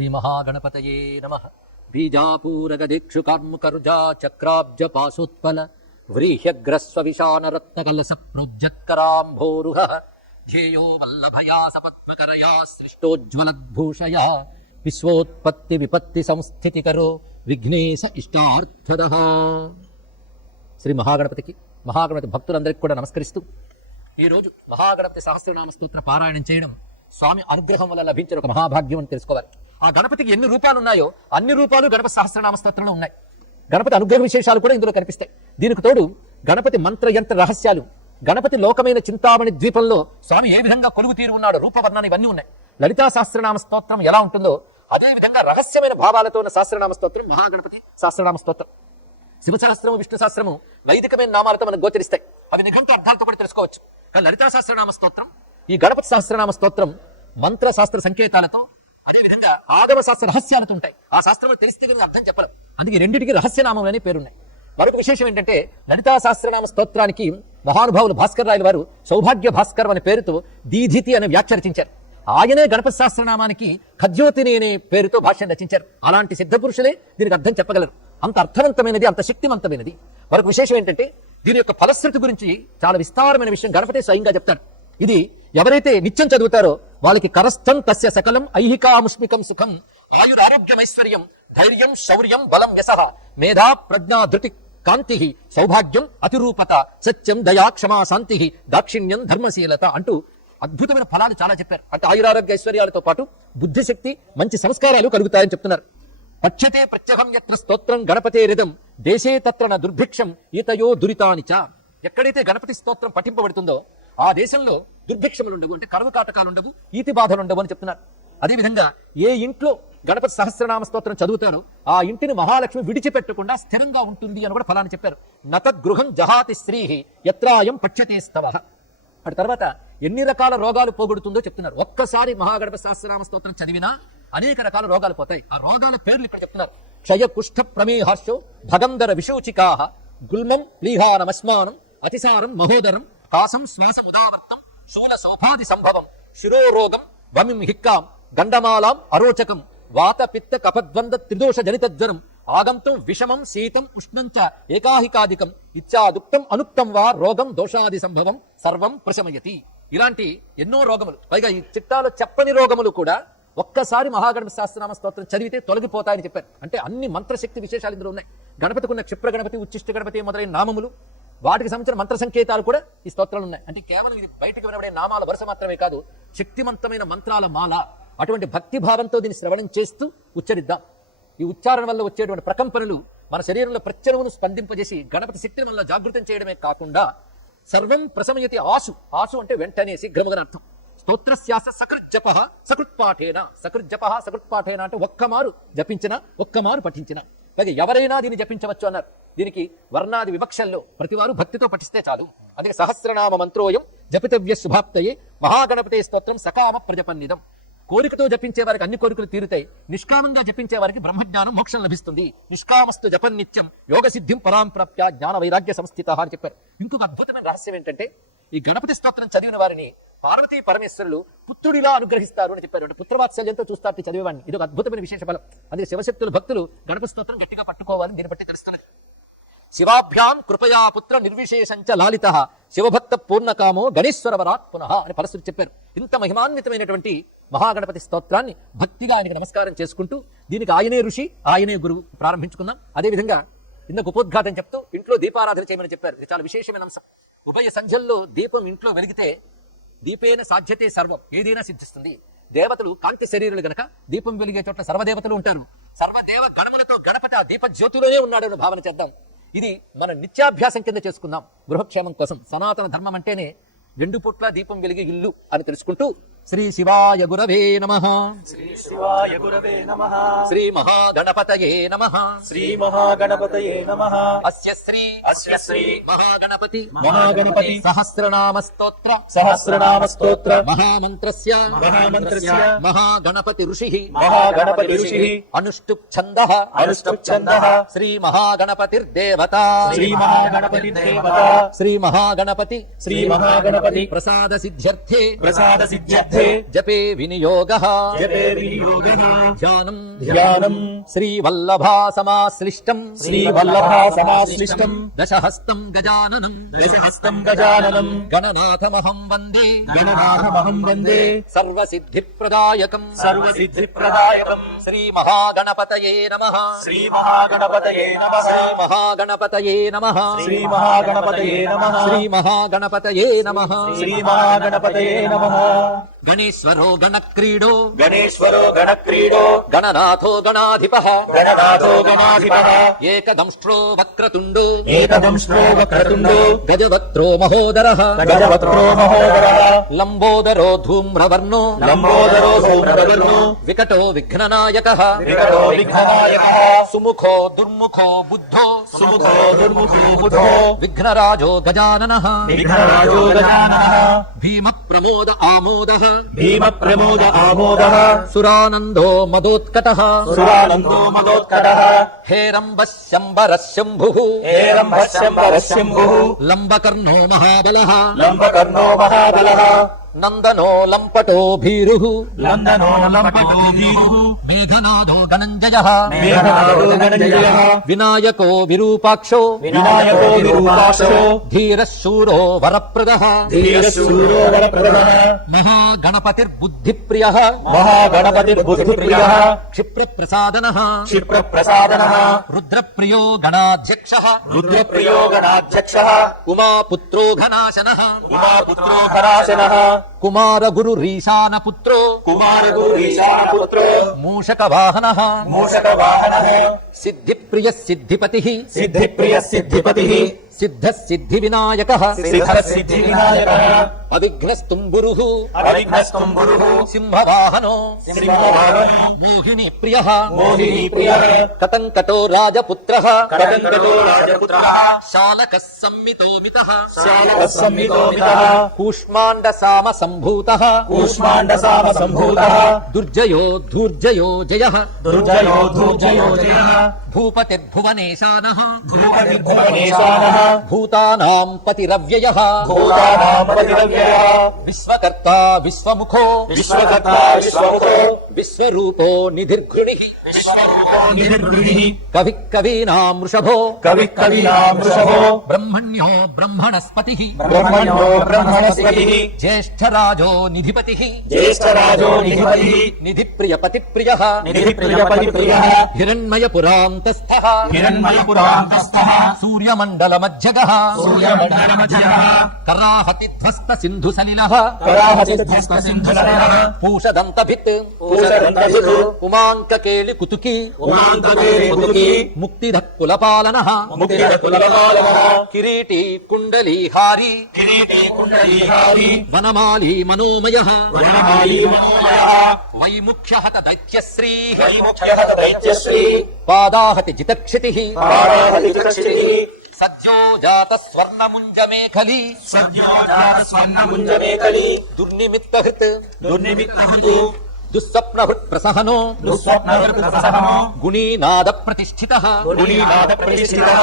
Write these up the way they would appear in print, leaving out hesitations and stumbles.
శ్రీ మహాగణపతయే నమః. బీజాపూరగదీక్షు కార్ముకరుజా చక్రాబ్జ పాశోత్పల వ్రీహ్యగ్రస్వ విశానరత్నకలస ప్రోజ్జత్కరాంభోరుహ ధ్యేయో వల్లభయా సపద్మకరయా సృష్టోజ్వలద్భూషయా విశ్వోత్పత్తి విపత్తి సంస్థితికరో విఘ్నేశ ఇష్టార్థదః. శ్రీ మహాగణపతికి, మహాగణపతి భక్తులందరికీ కూడా నమస్కరిస్తూ ఈరోజు మహాగణపతి సహస్రనామ స్తోత్ర పారాయణం చేయడం స్వామి అనుగ్రహం వల్ల లభించిన ఒక మహాభాగ్యం అని తెలుసుకోవాలి. ఆ గణపతికి ఎన్ని రూపాలు ఉన్నాయో అన్ని రూపాలు గణపతి సహస్రనామ స్తోత్రంలో ఉన్నాయి. గణపతి అనుగ్రహ విశేషాలు కూడా ఇందులో కనిపిస్తాయి. దీనికి తోడు గణపతి మంత్ర యంత్ర రహస్యాలు, గణపతి లోకమైన చింతామణి ద్వీపంలో స్వామి ఏ విధంగా కొలువు తీరు ఉన్నాడు, రూపవర్ణాలు ఇవన్నీ ఉన్నాయి. లలితా సహస్రనామ స్తోత్రం ఎలా ఉంటుందో అదే విధంగా రహస్యమైన భావాలతో ఉన్న సహస్రనామ స్తోత్రం మహాగణపతి సహస్రనామ స్తోత్రం. శివ సహస్రము, విష్ణు సహస్రము వైదికమైన నామాలతో మనకు గోచరిస్తాయి. అవి నిఘంటు అర్థాలతో కూడా తెలుసుకోవచ్చు. కానీ లలితా సహస్రనామ స్తోత్రం, ఈ గణపతి సహస్రనామ స్తోత్రం మంత్ర శాస్త్ర సంకేతాలతో, అదేవిధంగా ఆగమ శాస్త్ర రహస్యాలతో ఉంటాయి. ఆ శాస్త్రంలో తెలిస్తే కానీ అర్థం చెప్పలేం. అందుకే రెండింటికి రహస్యనామం అనే పేరున్నాయి. మరొక విశేషం ఏంటంటే లలితా సహస్రనామ స్తోత్రానికి మహానుభావులు భాస్కర్ రాయల వారు సౌభాగ్య భాస్కర్ అనే పేరుతో దీధితి అనే వ్యాఖ్య రచించారు. ఆయనే గణపతి సహస్రనామానికి ఖద్యోతిని అనే పేరుతో భాష్యం రచించారు. అలాంటి సిద్ధ పురుషులే దీనికి అర్థం చెప్పగలరు. అంత అర్థవంతమైనది, అంత శక్తివంతమైనది. మరొక విశేషం ఏంటంటే దీని యొక్క ఫలశ్రుతి గురించి చాలా విస్తారమైన విషయం గణపతి స్వయంగా చెప్తాడు. ఇది ఎవరైతే నిత్యం చదువుతారో వాళ్ళకి కరస్థం తస్య సకలం ఐహికాముష్మికం సుఖం ఆయురారోగ్యమైశ్వర్యం ధైర్యం శౌర్యం బలం యశః మేధా ప్రజ్ఞా ధృతి కాంతి సౌభాగ్యం అతిరూపత సత్యం దయా క్షమా శాంతి దాక్షిణ్యం ధర్మశీలత అంటూ అద్భుతమైన ఫలాలు చాలా చెప్పారు. అంటే ఆయురారోగ్య ఐశ్వర్యాలతో పాటు బుద్ధిశక్తి, మంచి సంస్కారాలు కలుగుతాయని చెప్తున్నారు. పక్షతే ప్రత్యహం యత్ర స్తోత్రం గణపతే రిదం దేశే తత్ర న దుర్భిక్షం ఈతయో దురితానిచ. ఎక్కడైతే గణపతి స్తోత్రం పఠింపబడుతుందో ఆ దేశంలో దుర్భిక్షములు ఉండవు, అంటే కరువు కాటకాలు ఉండవు, ఈతి బాధలు ఉండవు అని చెప్తున్నారు. అదేవిధంగా ఏ ఇంట్లో గణపతి సహస్రనామ స్తోత్రం చదువుతారో ఆ ఇంటిని మహాలక్ష్మి విడిచిపెట్టకుండా స్థిరంగా ఉంటుంది అని కూడా ఫలాన్ని చెప్పారు. నతగృహం జహాతి శ్రీహి యత్రాయం పక్షతే స్తవః. అటు తర్వాత ఎన్ని రకాల రోగాలు పోగొడుతుందో చెప్తున్నారు. ఒక్కసారి మహాగణపతి సహస్రనామ స్తోత్రం చదివినా అనేక రకాల రోగాలు పోతాయి. ఆ రోగాల పేర్లు ఇక్కడ చెప్తున్నారు. క్షయ కుష్ఠ ప్రమేహర్షో భగంధర విశోచికాహ గుల్మం ప్లీహానమస్మానం అతిసారం మహోదరం కాసం శ్వాసముదావర్తం శూల సౌభాది సంభవం శిరోరోగం వమిం హిక్కాం గండమాలాం అరోచకం వాత పిత్త కపద్వంద త్రిదోష జనితజ్వరం ఆగంతం విషమం శీతం ఉష్ణంచ ఏకాహికాదికం ఇత్యాదుక్తం అనుక్తం వా రోగం దోషాది సంభవం సర్వం ప్రశమయతి. ఇలాంటి ఎన్నో రోగములు, పైగా ఈ చిట్టాలో చెప్పని రోగములు కూడా ఒక్కసారి మహాగణపతి సహస్రనామ స్తోత్రం చదివితే తొలగిపోతాయని చెప్పారు. అంటే అన్ని మంత్రశక్తి విశేషాలు ఇందులో ఉన్నాయి. గణపతికి ఉన్న క్షిప్ర గణపతి, ఉచ్చిష్ట గణపతి మొదలైన నామములు, వాటికి సంబంధించిన మంత్ర సంకేతాలు కూడా ఈ స్తోత్రాలు ఉన్నాయి. అంటే కేవలం ఇది బయటకు వినబడే నామాల వరుస మాత్రమే కాదు, శక్తివంతమైన మంత్రాల మాల. అటువంటి భక్తి భావంతో దీన్ని శ్రవణం చేస్తూ ఉచ్చరిద్దాం. ఈ ఉచ్చారణ వల్ల వచ్చేటువంటి ప్రకంపనలు మన శరీరంలో ప్రత్యనువును స్పందింపజేసి గణపతి శక్తిని వల్ల జాగృతం చేయడమే కాకుండా సర్వం ప్రశమయతి. ఆశు, ఆశు అంటే వెంటనే, శీఘ్రముగా అర్థం. స్తోత్రస్యాస సకృజ్జప సకృత్పాఠేన. సకృజ్జప సకృత్పాఠేన అంటే ఒక్కమారు జపించిన, ఒక్కమారు పఠించిన. అలాగే ఎవరైనా దీన్ని జపించవచ్చు అన్నారు. దీనికి వర్ణాది వివక్షల్లో ప్రతివారు భక్తితో పఠిస్తే చాలు. అందుకే సహస్రనామ మంత్రోయం జపితవ్య శుభాప్తయే మహాగణపతే స్తోత్రం సకామ ప్రజపన్నిదం. కోరికతో జపించే వారికి అన్ని కోరికలు తీరుతాయి. నిష్కామంగా జపించే వారికి బ్రహ్మజ్ఞానం, మోక్షం లభిస్తుంది. నిష్కామస్తు జపన్నిత్యం యోగ సిద్ధిం పరాం ప్రాప్య జ్ఞాన వైరాగ్య సంస్థిత అని చెప్పారు. ఇంకొక అద్భుతమైన రహస్యం ఏంటంటే ఈ గణపతి స్తోత్రం చదివిన వారిని పార్వతీ పరమేశ్వరులు పుత్రుడిలా అనుగ్రహిస్తారు అని చెప్పారు. అంటే పుత్రవాత్సల్యంతో చూస్తారు చదివేవాడిని. ఇది ఒక అద్భుతమైన విశేష ఫలం. అందుకే శివశక్తులు భక్తులు గణపతి స్తోత్రం గట్టిగా పట్టుకోవాలని దీన్ని బట్టి తెలుస్తున్నది. శివాభ్యాం కృపయా పుత్ర నిర్విశేషంచ లాలిత శివభక్త పూర్ణకామో గణేశ్వర వరాత్ పునః అని పరశుడు చెప్పారు. ఇంత మహిమాన్వితమైనటువంటి మహాగణపతి స్తోత్రాన్ని భక్తిగా ఆయనకి నమస్కారం చేసుకుంటూ దీనికి ఆయనే ఋషి, ఆయనే గురువు ప్రారంభించుకుందాం. అదేవిధంగా ఇందుకు ఉపోద్ఘాతం చెప్తూ ఇంట్లో దీపారాధన చేయమని చెప్పారు. ఇది చాలా విశేషమైన అంశం. ఉభయ సంధ్యల్లో దీపం ఇంట్లో వెలిగితే దీపేన సాధ్యతే సర్వం, ఏదైనా సిద్ధిస్తుంది. దేవతలు కాంతి శరీరులు గనక దీపం వెలిగే చోట్ల సర్వదేవతలు ఉంటారు. సర్వదేవ గణములతో గణపతి ఆ దీప జ్యోతిలోనే ఉన్నాడని భావన చేద్దాం. ఇది మన నిత్యాభ్యాసం కింద చేసుకుందాం గృహక్షేమం కోసం. సనాతన ధర్మం అంటేనే 2 పూట్ల దీపం వెలిగే ఇల్లు అని తెలుసుకుంటూ శ్రీ శివాయ గురవే నమః. శ్రీ శివాయ గురవే నమః. శ్రీ మహాగణపతయే నమః. శ్రీ మహాగణపతయే నమః. అస్య శ్రీ మహాగణపతి సహస్రనామ స్తోత్ర మహామంత్రస్య మహాగణపతి ఋషిః అనుష్టుప్ ఛందః శ్రీ మహాగణపతిర్దేవత శ్రీ మహాగణపతి ప్రసాద సిద్ధ్యర్థే मध्ये జపే వినియోగః जपे विनियोगः ధ్యానం ధ్యానం శ్రీవల్లభా సమాశ్లిష్టం श्रीवल्लभा समाश्लिष्टम् దశహస్తం గజాననం दशहस्तं गजाननं గణనాథమహం వందే गणनाथमहं वन्दे సర్వసిద్ధిప్రదాయకం सर्वसिद्धिप्रदायकम् శ్రీమహాగణపతయే నమః श्रीमहागणपतये नमः శ్రీమహాగణపతయే నమః श्रीमहागणपतये नमः శ్రీమహాగణపతయే నమః श्रीमहागणपतये नमः గణేశ్వరో గణక్రీడో गणेश्वरो गणक्रीडो గణనాథో గణాధిపః गणनाथो गणाधिपः ఏకదంష్ట్రో వక్రతుండో एकदंष्ट्रो वक्रतुण्डो గజవక్త్రో మహోదరః गजवक्त्रो महोदरः లంబోదరో ధూమ్రవర్ణో लम्बोदरो सौम्रवर्णो వికటో విఘ్ననాయకః विकटो विघ्ननायकः సుముఖో దుర్ముఖో బుద్ధో सुमुखो दुर्मुखो बुधो విఘ్నరాజో గజాననః विघ्नराजो गजाननः భీమ ప్రమోద ఆమోదః भीमप्रमोद आमोदः సురానందో మదోత్కటః सुरानन्दो मदोत्कटः హేరంబః శంబరః శంభుః हेरम्भस्यम्बरस्यम्भुः లంబకర్ణో మహాబలః लम्बकर्णो महाबलः నందనో లంపటో భీరుః नन्दनो लम्पटो भीरुः మేఘనాదో గణంజయః मेघनादो गणजयः వినాయకో విరూపాక్షో विनायको विरूपाक्षो ధీరః శూరో వరప్రదః धीरशूरो वरप्रदः మహాగణపతిర్బుద్ధిప్రియః महागणपतिर्बुद्धिप्रियः క్షిప్రప్రసాదనః क्षिप्रप्रसादनः రుద్రప్రియో గణాధ్యక్షః रुद्रप्रियो गणाध्यक्षः ఉమాపుత్రో ఘనాశనః उमापुत्रो खराशनः కుమారగురురీశానపుత్రో कुमारगुरुईशानपुत्रो మూషకవాహనః मूषकवाहनः సిద్ధిప్రియ సిద్ధిపతిః सिद्धिप्रियः सिद्धिपतिः సిద్ధః సిద్ధివినాయకః सिद्धः सिद्धिविनायकः అవిఘ్నస్తుంబురుః अविघ्नस्तुम्बुरुः సింహవాహనో सिंहवाहनो మోహిని ప్రియః मोहिनीप्रियः కటంకటో రాజపుత్రః कटङ्कटो राजपुत्रः శాలకः సంమితోమితః श्यालकः संमितोमितः కూష్మాండ సామ సంభూతః कूष्माण्डसामसम्भूतः దుర్జయో ధూర్జయో జయః दुर्जयो धूर्जयो जयः భూపతిర్భువనేశానః भूपतिर्भुवनेशानः భూతానాం పతిరవ్యయః भूतानां पतिरव्ययः విశ్వకర్తా విశ్వముఖో विश्वकर्ता विश्वमुखो విశ్వరూపో నిధిర్ఘృణిః विश्वरूपो निधिर्गृहिः కవి కవీనాం వృషభో कविः कवीनां वृषभो బ్రహ్మణ్యో బ్రహ్మణస్పతిః ब्रह्मण्यो ब्रह्मणस्पतिः జ్యేష్ఠరాజో నిధిపతిః ज्येष्ठराजो निधिपतिः నిధిప్రియపతిప్రియః निधिप्रियपतिप्रियः హిరణ్మయపురాంతస్థః हिरण्मयपुरान्तस्थः సూర్యమండలమధ్యగః सूर्यमण्डलमध्यः కరాహతిధ్వస్త సింధు సలిలః कराहतिध्वस्तसिन्धुसरः పూషదంతభిత్ पूषदन्तभिः ఉమాంకకేళి కుతుకి उमान्तकेलिकुतुकी ముక్తిధక్కులపాలనః मुक्तिरकुलपालनः కిరీటి కుండలీహారి किरीटी कुण्डलीहारी వనమాలి మనోమయః वनमाली मनोमयः వైముఖ్యహత దైత్యశ్రీ वैमुख्यः दैत्यश्री పాదాహతి జితక్షితిః पाराहतिकृष्टिः సజ్జో జాత స్వర్ణముంజమేఖలి सद्यो जातस्वर्णमुञ्जमेखली దుర్నిమిత్తహృత్ दुर्निमित्तहृतु దుస్వప్నహృత్ ప్రసహనో दुःस्वप्नवृत्तसहनो గుణీనాద ప్రతిష్ఠితః गुणीनाथप्रतिष्ठितः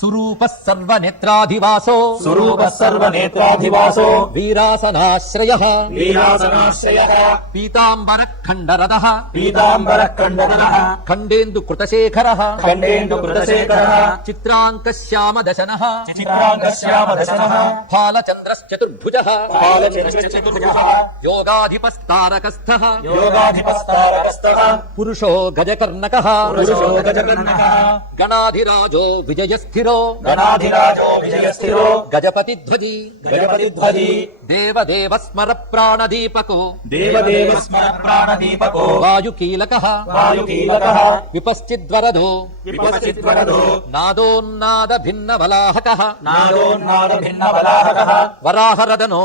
సురూపః సర్వనేత్రాధివాసో स्वरूपः सर्वनेत्राधिवासो వీరాసనాశ్రయః वीरासनाश्रयः పీతాంబరఖండరదః पीताम्बरः खण्डरः ఖండేందు కృతశేఖరః खण्डेन्दुकृतशेखरः చిత్రాంకశ్యామదశనః चित्राङ्गश्यामदशनः ఫాలచంద్రశ్చతుర్భుజः बालचन्द्रश्चतुर्भुजः యోగాధిపస్తారకస్థః योगाधिपस्तारकस्तः పురుషో గజకర్ణకః पुरुषो गजकर्णकः గణాధిరాజో విజయస్థిరో गणाधिराजो विजयस्थिरो గజపతిధ్వజీ गजपतिध्वजी దేవదేవ స్మర ప్రాణదీపకో देवदेव स्मरप्राणदीपको వాయుకీలకః वायुकीलकः విపశ్చిద్వరదో विपश्चिद्वरदो నాదోన్నాద భిన్న బలాహకః नादोन्नादभिन्नबलाहकः వరాహరదనో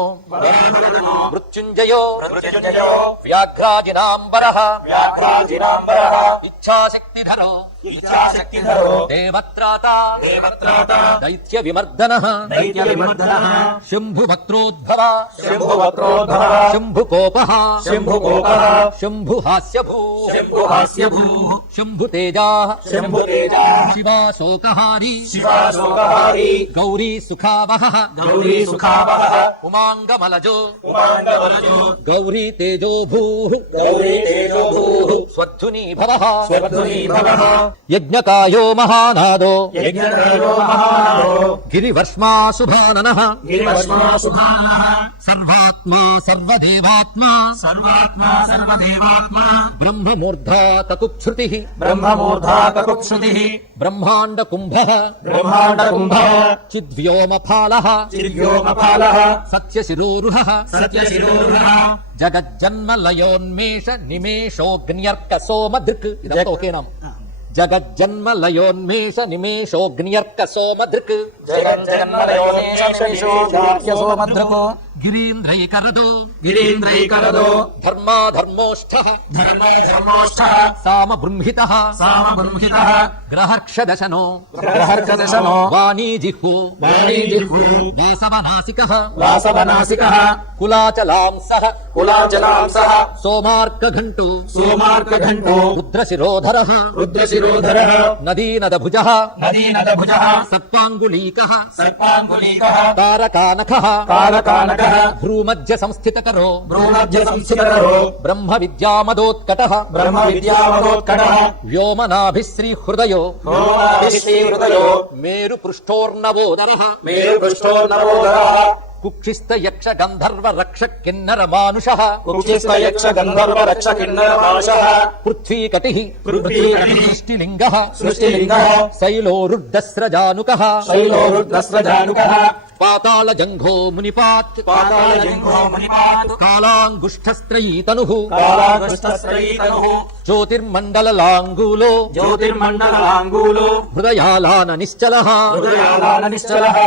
మృత్యుంజయో मृत्युञ्जयो వ్యాఘ్రాజినాంబరః व्याघ्राजिनाम्बरः ఇచ్ఛాశక్తిధరో ఇచ్ఛాశక్తిధరో దేవత్రాత దేవత్రాత దైత్యవిమర్దనః దైత్యవిమర్దనః శంభువక్త్రోద్భవ శంభువక్త్రోద్భవ శంభుకోపః శంభుకోపః శంభుహాస్యభూః శంభుహాస్యభూః శంభుతేజాః శంభుతేజాః శివాశోకహారీ శివాశోకహారీ గౌరీ సుఖావహః గౌరీ సుఖావహః ఉమాంగమలజో ఉమాంగవరజో గౌరీ తేజోభూః గౌరీ తేజోభూః స్వద్ధునీభవః స్వర్ధునీభవః యజ్ఞకాయో మహానాదో యజ్ఞకాయో మహానాదో గిరివర్ష్మా శుభాననః గిరివర్ష్మా శుభాననః సర్వాత్మా సర్వదేవాత్మా సర్వాత్మా సర్వదేవాత్మా బ్రహ్మమూర్ధా తకుక్షృతిః బ్రహ్మమూర్ధా తకుక్షుతిః బ్రహ్మాండ కుంభః బ్రహ్మాండకుంభః చిద్వ్యోమఫాలః చిద్వ్యోమఫాలః సత్యశిరోరుహః సత్యశిరోరుహః జగజ్జన్మలయోన్మేష నిమేషోగ్న్యర్క సోమదృక్ ఇదంతా ఒకేనా జగజ్జన్మలయోన్మేష నిమేషోగ్న్యర్క సోమదృక్ జగజ్జన్మలయోన్మేషోమద్రకో గిరీంద్రైకరదో గిరీంద్రైకరదో ధర్మాధర్మోష్ఠః ధర్మో ధర్మోష్ఠః సామబృంహితః సామబృంహితః గ్రహర్షదశనో గ్రహర్కదశనో వాణీజిహ్వో వాణీజిహ్వో వాసవనాసికః వాసవనాసికః కులాచలాంసః కులాచలాంసః సోమార్కఘంటూ సోమార్కఘంటో రుద్రశిరోధరః రుద్రశిరోధరః నదీనదభుజః నదీనదభుజః సర్పాంగుళీకః సర్పాంగులీకః తారకానఖః కాలకానకః భ్రూమధ్య సంస్థితకరో భ్రూమధ్య సంస్థితకరో బ్రహ్మ విద్యామదోత్కటః బ్రహ్మ విద్యావదోత్కటః వ్యోమనాభిశ్రీహృదయో హృదయో మేరు పృష్ఠోర్నవోదరః మేరు పృష్ఠోర్నవోదరః కుక్షిస్థ యక్ష గంధర్వ రక్ష కిన్నర మానుషః కుక్షిస్థయక్ష గంధర్వ రక్ష కిన్నర మానుషః పృథ్వీకటిః పృథ్వీకటిః సృష్టిలింగః సృష్టిలింగః శైలోరుడ్డస్రజానుకః శైలోరుద్రస్రజానుకః పాతాళ జంఘో మునిపాత్ పాతాళజంఘో మునిపాత్ కాళాంగుష్ఠస్త్రయీతనుః కాలాగృష్టశ్రయీతనుః జ్యోతిర్మండలలాంగూలో జ్యోతిర్మండలాంగూలో హృదయాలాన నిశ్చలః హృదయాలాన నిశ్చలః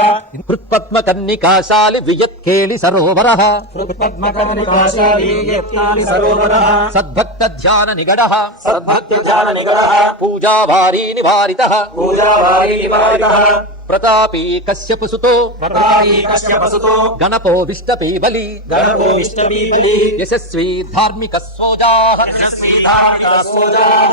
హృత్పద్మకన్నికాశాలి వియత్కేళి సరోవరః హృత్పద్మకర్ణికాశాలీ యత్నాని సరోవరః సద్భక్త ధ్యాన నిగడః సద్భక్తిజ్ఞాన నిగడః పూజావారీ నివారితః పూజావారీ నివారితః ప్రతాపీ కశ్యపసుతో ప్రతాపీ కశ్యపసుతో గణపో విష్టపీ బలి గణపో విష్టపీబలి యశస్వీ ధార్మిక స్వోజాః యశస్వీ ధార్మిక సోజాః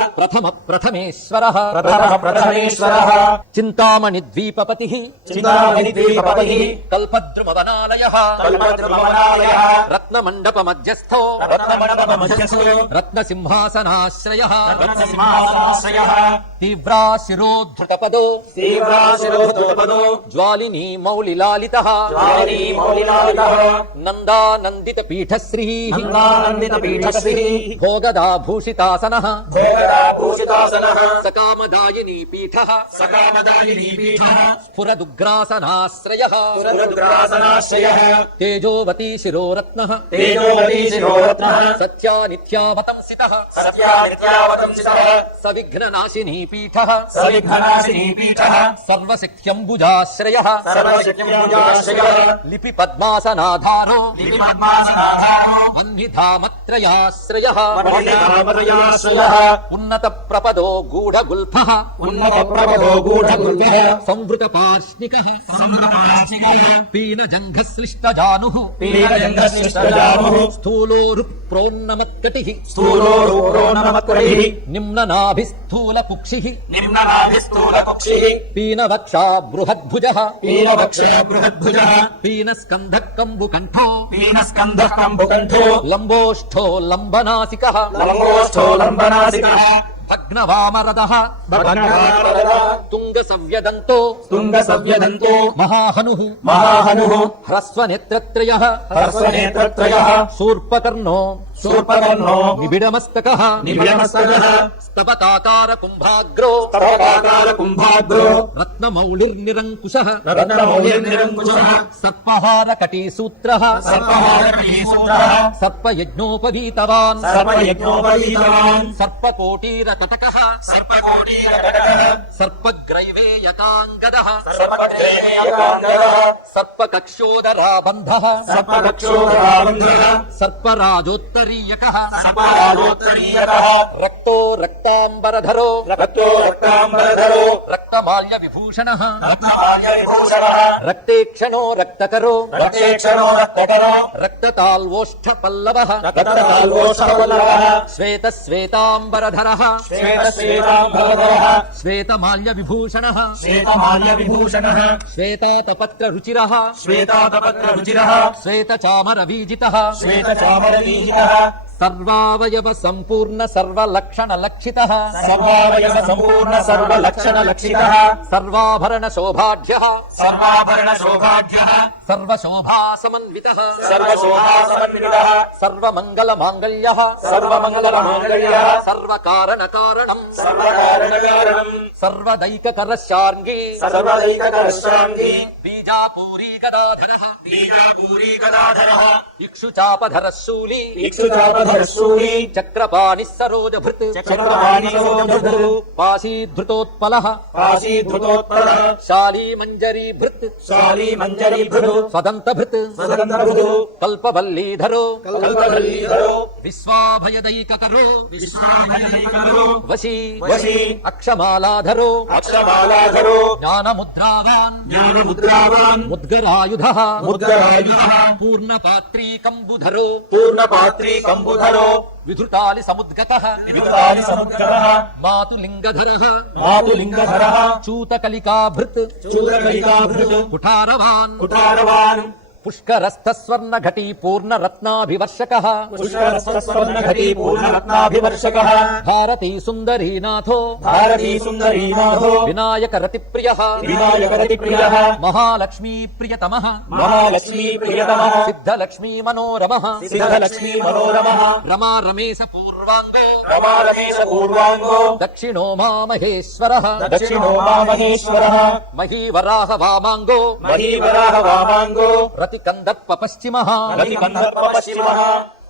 ప్రథమేశ్వరః ప్రథమః ప్రథమేశ్వరః చింతామణి ద్వీపపతిః చింతామణి ద్వీపపతిః కల్పద్రుమవనాలయః కల్పద్రుమవనాలయః రత్నమండప మధ్యస్థో రత్నమండప మధ్యస్థో రత్నసింహాసనాశ్రయః రత్నసింహాసనాశ్రయః తీవ్రాశిరోద్ధృతపదో తీవ్రాశిరోద్ధృతపదో జ్వాలినీ మౌళిలాలితః జ్వాలినీ మౌళిలాలితః నందానందిత పీఠశ్రీః నందానందితపీఠశ్రీః భోగదాభూషితాసనః భోగదాభూషితాసనః సకామదాయినీ పీఠః సకామదాయినీ పీఠః స్ఫురదుగ్రాసనాశ్రయః స్ఫురదుగ్రాసనాశ్రయః తేజోవతీ శిరోరత్నః తేజోవతీ శిరోరత్నః సత్యానిత్యావతంసితః సత్యానిత్యావతంసితః సవిఘ్ననాశినీ పీఠః సవిఘ్ననాశినీ పీఠః సర్వశక్త్యంబుజాశ్రయః సర్వశక్తిపూజాశ్రయః లిపి పద్మాసనాధారో లిపిపద్మాసనాధారో వన్నిధామత్రయాశ్రయః వన్నిధామత్రయాశ్రయః ఉన్నత ప్రపదో గూఢగుల్ఫః ఉన్నతప్రభో గూఢగుల్ఫః సంవృత పార్ష్ణికః సంవృతపార్షికః పీనజంఘశ్లిష్టజానుః పీనజంఘశ్లిష్టజానుః స్థూలోరు ప్రోన్నమత్కటిః స్థూలో రూప్రోన్నమత్కటిః నిమ్ననాభిస్థూల కుక్షిః నిమ్ననాభిస్థూలకుక్షిః పీనవక్షా బృహద్భుజః పీనవక్షः బృహద్భుజः పీనస్కంధకంబుకంఠో పీనస్కంధः కంబుకంఠో లంబోష్ఠో లంబనాసికః లంబోష్ఠో లంబనాసికः భగ్నవామరదః భగ్నవామరదః తుంగసవ్యదంతో తుంగసవ్యదంతో మహాహనుః మహాహనుః హ్రస్వనేత్రత్రయః హర్షనేత్రత్రయः శూర్పకర్ణో శూర్పకర్ణో నిబిడమస్తకః నిబిడమస్తకः స్తపతాకార కుంభాగ్రో తపకాకార కుంభాగ్రో రత్నమౌళిర్నిరంకుశః రత్నమౌళిర్నిరంకుశः సర్పహార కటీసూత్రః సర్పహారకటీసూత్రः సర్పయజ్ఞోపవీతవాన్ సర్పయజ్ఞోపవీతవాన్ సర్పకోటీరకటకః సర్పకోటీరకటకः సర్పగ్రైవేయకాంగదః సర్పగ్రైవేయకాంగదः సర్పకక్షోదరాబంధః సర్పకక్షోదరాబంధः సర్పరాజోత్తర సర్వరాజోత్తరీయకః సర్వరాజోత్తరీయకః రక్తో రక్తాంబరధరో రక్తో రక్తాంబరధరో రక్తమాల్య విభూషణః రక్తమాల్య విభూషణః రక్తేక్షణో రక్తకరో రక్తేక్షణో రక్తకరో రక్తతాల్వోష్ఠ పల్లవః రక్తతాల్వోష్ఠపల్లవః శ్వేత శ్వేతాంబరధరః శ్వేతశ్వేతాంబరధరః శ్వేతమాల్య విభూషణః శ్వేతమాల్య విభూషణః శ్వేతాతపత్ర రుచిరః శ్వేతాతపత్ర రుచిరః శ్వేతచామర వీజితః శ్వేతచామరలీహితః సర్వావయవ సంపూర్ణ సర్వలక్షణ లక్షితః సర్వావయవ సంపూర్ణ సర్వలక్షణ లక్షితః సర్వాభరణ శోభాఢ్యః సర్వాభరణ శోభాఢ్యః సర్వశోభా సమన్వితః సర్వశోభా సమన్వితః సర్వమంగళ మాంగళ్యః సర్వమంగళ మాంగళ్యః సర్వకారణ కారణం సర్వకారణకారణం సర్వదైకకరశార్ంగి సర్వదైకకరశాంగి బీజాపూరీ గదాధరః బీజాపూరీ గదాధరః ఇక్షుచాపధరః శూలీ ఇక్షుచాపధరశూలి చక్రపాణిః సరోజభృత్ చక్రపాణి సరోజభృత్ పాశీధృతోత్పలః కాశీధృతోత్పలః శాలీ మంజరీభృత్ శాలీ మంజరీభృత్ స్వదంతభృత్ స్వదంతభృత్ కల్పవల్లీధరో కల్పవల్లీధరో విశ్వాభయదైకకరో విశ్వాభయైకరో వశీ వశీ అక్షమాలాధరో అక్షమాలాధరో జ్ఞానముద్రావాన్ జ్ఞానముద్రావాన్ ముద్గరాయుధః ముద్గరాయుధః పూర్ణపాత్రీ కంబుధరో పూర్ణపాత్రీ కంబుధరో విధృతాలి సముద్గతః విదురాలి సముద్రః మాతులింగధరః మాతులింగధరః చూతకలికాభృత్ చూలకలికాభృత్ కుఠారవాన్ కుఠారవాన్ పుష్కరస్థస్వర్ణఘటీ పూర్ణరత్నాభివర్షకః పుష్కరస్వర్ణఘటీ పూర్ణరత్నాభివర్షకః భారతీ సుందరీనాథో భారతీ సుందరీనాథో వినాయక రతిప్రియః వినాయకరతిప్రియః మహాలక్ష్మీ ప్రియతమః మహాలక్ష్మీ ప్రియతమః సిద్ధలక్ష్మీ మనోరమః సిద్ధలక్ష్మీ మనోరమః రమా రమేశ పూర్వాంగో రమారమేశ పూర్వాంగో దక్షిణో మామహేశ్వరః దక్షిణో మామహేశ్వరః మహీవరాహ వామాంగో మహీవరాహ వామాంగో రతికందర్ప పశ్చిమః రతికందర్ప పశ్చిమః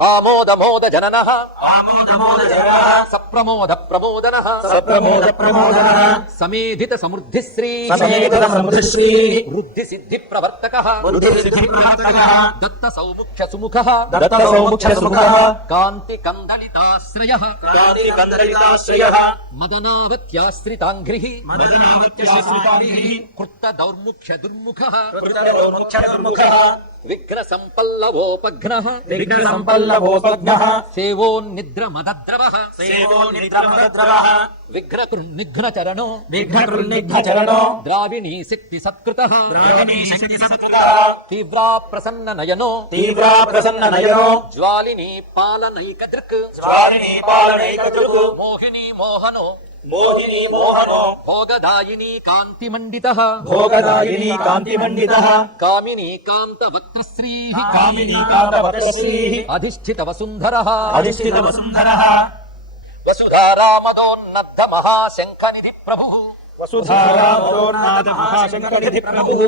ఆమోదమోద జననః ఆమోదమోదజనః సప్రమోద ప్రమోదనః సప్రమోద ప్రమోదనః సమేధిత సమృద్ధిశ్రీ సమేత సమృద్ధిశ్రీ వృద్ధి సిద్ధి ప్రవర్తకః బుద్ధిసిద్ధిప్రాప్తకః దత్త సౌముఖ్య సుముఖః దత్త సౌముఖ్య సుముఖః కాంతి కందళితాశ్రయః కాంతి కందలితాశ్రయః మదనావత్యాశ్రితాంఘ్రిః మదనావత్యశ్రుతానిః కృత్త దౌర్ముఖ్య దుర్ముఖః కృతరోముఖ్య దుర్ముఖః విఘ్న సంపల్లవోపఘ్నః విఘ్న సంపల్లవోపజ్ఞః సేవోన్నిద్ర మదద్రవః సేవో నిద్రమద్రవః విఘ్న కృన్నిఘ్న చరణో విఘ్నకృన్నిఘ్న చరణో ద్రావిణీ శక్తి సత్కృతః ద్రావిణీ శక్తి సత్కృతః తీవ్రా ప్రసన్న నయనో తీవ్రా ప్రసన్న నయనో జ్వాలినీ పాలనైక దృక్ జ్వాలినీ పాలనైకదృక్ మోహినీ మోహనో మోహినీ మోహనో భోగదాయినీ కాంతిమండితః భోగదాయినీ కాంతిమండితః కామినీ కాంత వక్త్రశ్రీః కామినీ కాంతవక్త్రశ్రీః అధిష్ఠిత వసుంధరః అధిష్ఠిత వసుంధరః వసుధారామదోన్నద్ధ మహాశంఖనిధి ప్రభుః వసుధారామదోన్నత మహాశంకరనిధి ప్రభుః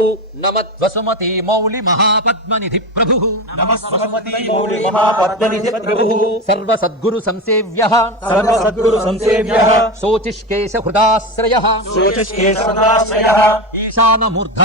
నమద్వసుమతి మౌళి మహాపద్మనిధి ప్రభుః నమస్వసుమతీ మౌళి మహాపద్మనిధి ప్రభుః సర్వసద్గురు సంసేవ్యః సర్వసద్గురు సంసేవ్యః శోచిష్కేశ హృదాశ్రయః శోచస్కేశదాశ్రయః ఈశానమూర్ధ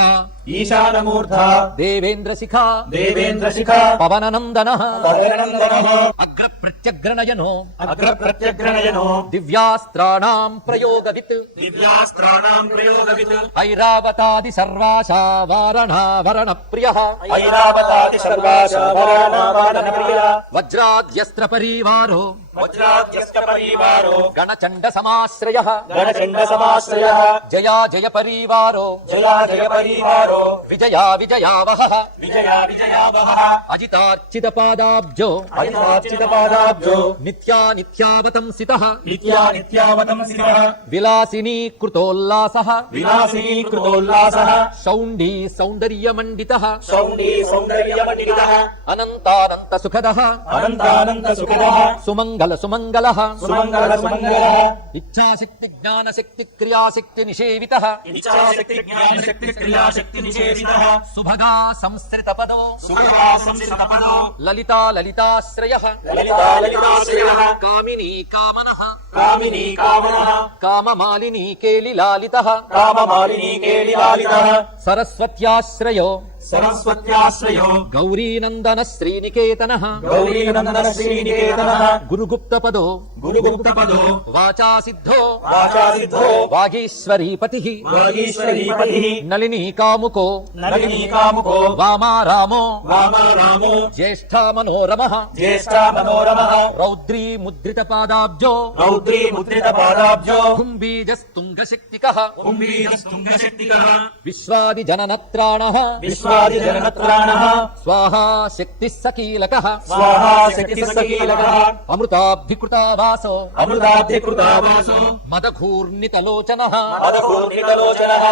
ఈశానమూర్ధ దేవేంద్రశిఖ దేవేంద్రశిఖ పవననందనః పవననందనః అగ్రప్రత్యగ్రనయనో అగ్రప్రత్యగ్రనయనో దివ్యాస్త్రాణాం ప్రయోగవిత్ దివ్యాస్త్రాణాం ప్రయోగవిత్ ఐరావతాది సర్వాశా వారణావరణ ప్రియః ఐరావతాది సర్వాశావరణావరణ ప్రియ వజ్రాద్యస్త్ర పరివారో వజ్రాద్యస్త పరివారో గణచండ సమాశ్రయః గణచండ సమాశ్రయః జయా జయ పరివారో జయా జయ పరివారో విజయా విజయావహః విజయా విజయావహః అజితార్చిత పాదాబ్జో అజితార్చిత పాదాబ్జో నిత్యా నిత్యావతంసితః నిత్యా నిత్యావతంసితః విలాసినీ కృతోల్లాసః విలాసినీ కృతోల్లాసః శౌండీ సౌందర్యమండితః శౌండీ సౌందర్యమండితః అనంతానంత సుఖదః అనంతానంత సుఖితః సుమంగళ సుమంగళః సుమంగళ సుమంగళః ఇచ్ఛాశక్తి జ్ఞానశక్తి క్రియాశక్తి నిషేవితః ఇచ్ఛాశక్తి జ్ఞానశక్తి క్రియాశక్తి నిషేవితః సుభగా సంస్కృత పదో సుఖా సంస్కృతపదో లలితా లలితాశ్రయః లలితా లలితాశ్రయః కామినీ కామనః కామినీ కామనః కామమాలినీ కేళిలాలితః కామమాలినీ కేళిలాలితః సరస్వత్యాశ్రయో सरस्वत्याश्रयो गौरीनन्दन श्रीनिकेतनः गौरीनन्दन श्रीनिकेतनः गुरुगुप्तपदो गुरुगुप्तपदो वाचासिद्धो वाचासिद्धो वागीश्वरीपतिः वागीश्वरीपतिः नलिनीकामुको नलिनीकामुको वामारामो वामारामो ज्येष्ठा मनोरमः ज्येष्ठा मनोरमः रौद्री मुद्रितपादाब्जो रौद्री मुद्रितपादाब्जो कुम्बीजस्तुङ्गशक्तिकः कुम्भीरस्तुङ्गशक्तिकः विश्वादिजननत्राणः विश्वादिजननत्राणः स्वाहा शक्तिः सकीलकः स्वाहा शक्तिसकीलकः अमृताब्धिकृतावासो अमृताब्धिकृतावासो मदघूर्णितलोचनः मदघूर्णितलोचनः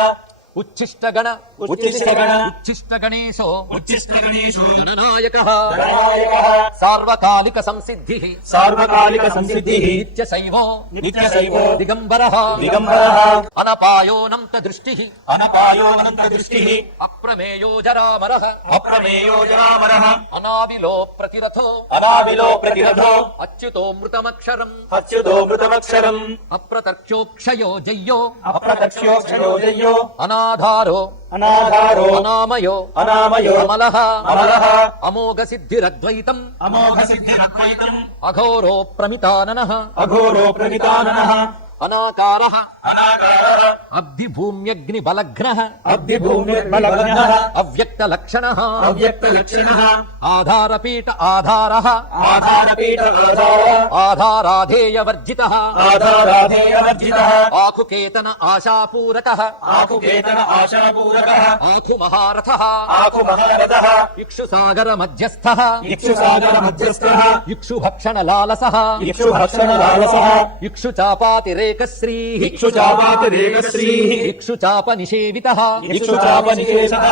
उच्छिष्टगण उच्छिष्टगण उच्छिष्टगणेशो उच्छिष्टगणेषु गणनायकः गणनायकः सार्वकालिक संसिद्धिः सार्वकालिक संसिद्धिः नित्यशैवो नित्यशैवो दिगम्बरः दिगम्बरः अनपायोऽनन्त दृष्टिः अनपायो अनन्तदृष्टिः अप्रमेयो जरामरः अप्रमेयो जरामरः अनाविलो प्रतिरथो अनाविलो प्रतिरथो अच्युतो मृतमक्षरम् अच्युतो मृतमक्षरम् अप्रतर्क्ष्योक्षयो जय्यो अप्रतक्ष्योक्षयो जय्यो अनाधारो अनाधारो अनामयो अनामयो अमलः अमलः अमोघसिद्धिरद्वैतम् अमोघसिद्धिरद्वैतम् अघोरो प्रमिताननः अघोरो प्रमिताननः अनाकारः अनाकारः अब्धिभूम्यग्निबलघ्नः अब्धिभूमिर्बलघ्नः अव्यक्तलक्षणः अव्यक्तलक्षणः आधारपीठ आधारः आधारपीठ आधारः आधाराधेयवर्जितः आधाराधेयवर्जितः आखुकेतन आशापूरकः आकुकेतन आशापूरकः आखुमहारथः आकुमहारथः इक्षुसागर मध्यस्थः इक्षुसागर मध्यस्थः इक्षुभक्षणलालसः इक्षुभक्षणलालसः इक्षुचापातिरेकश्रीः इक्षुचापातिरेकश्रीः इक्षुचापनिषेवितः इक्षुचापनिकेशः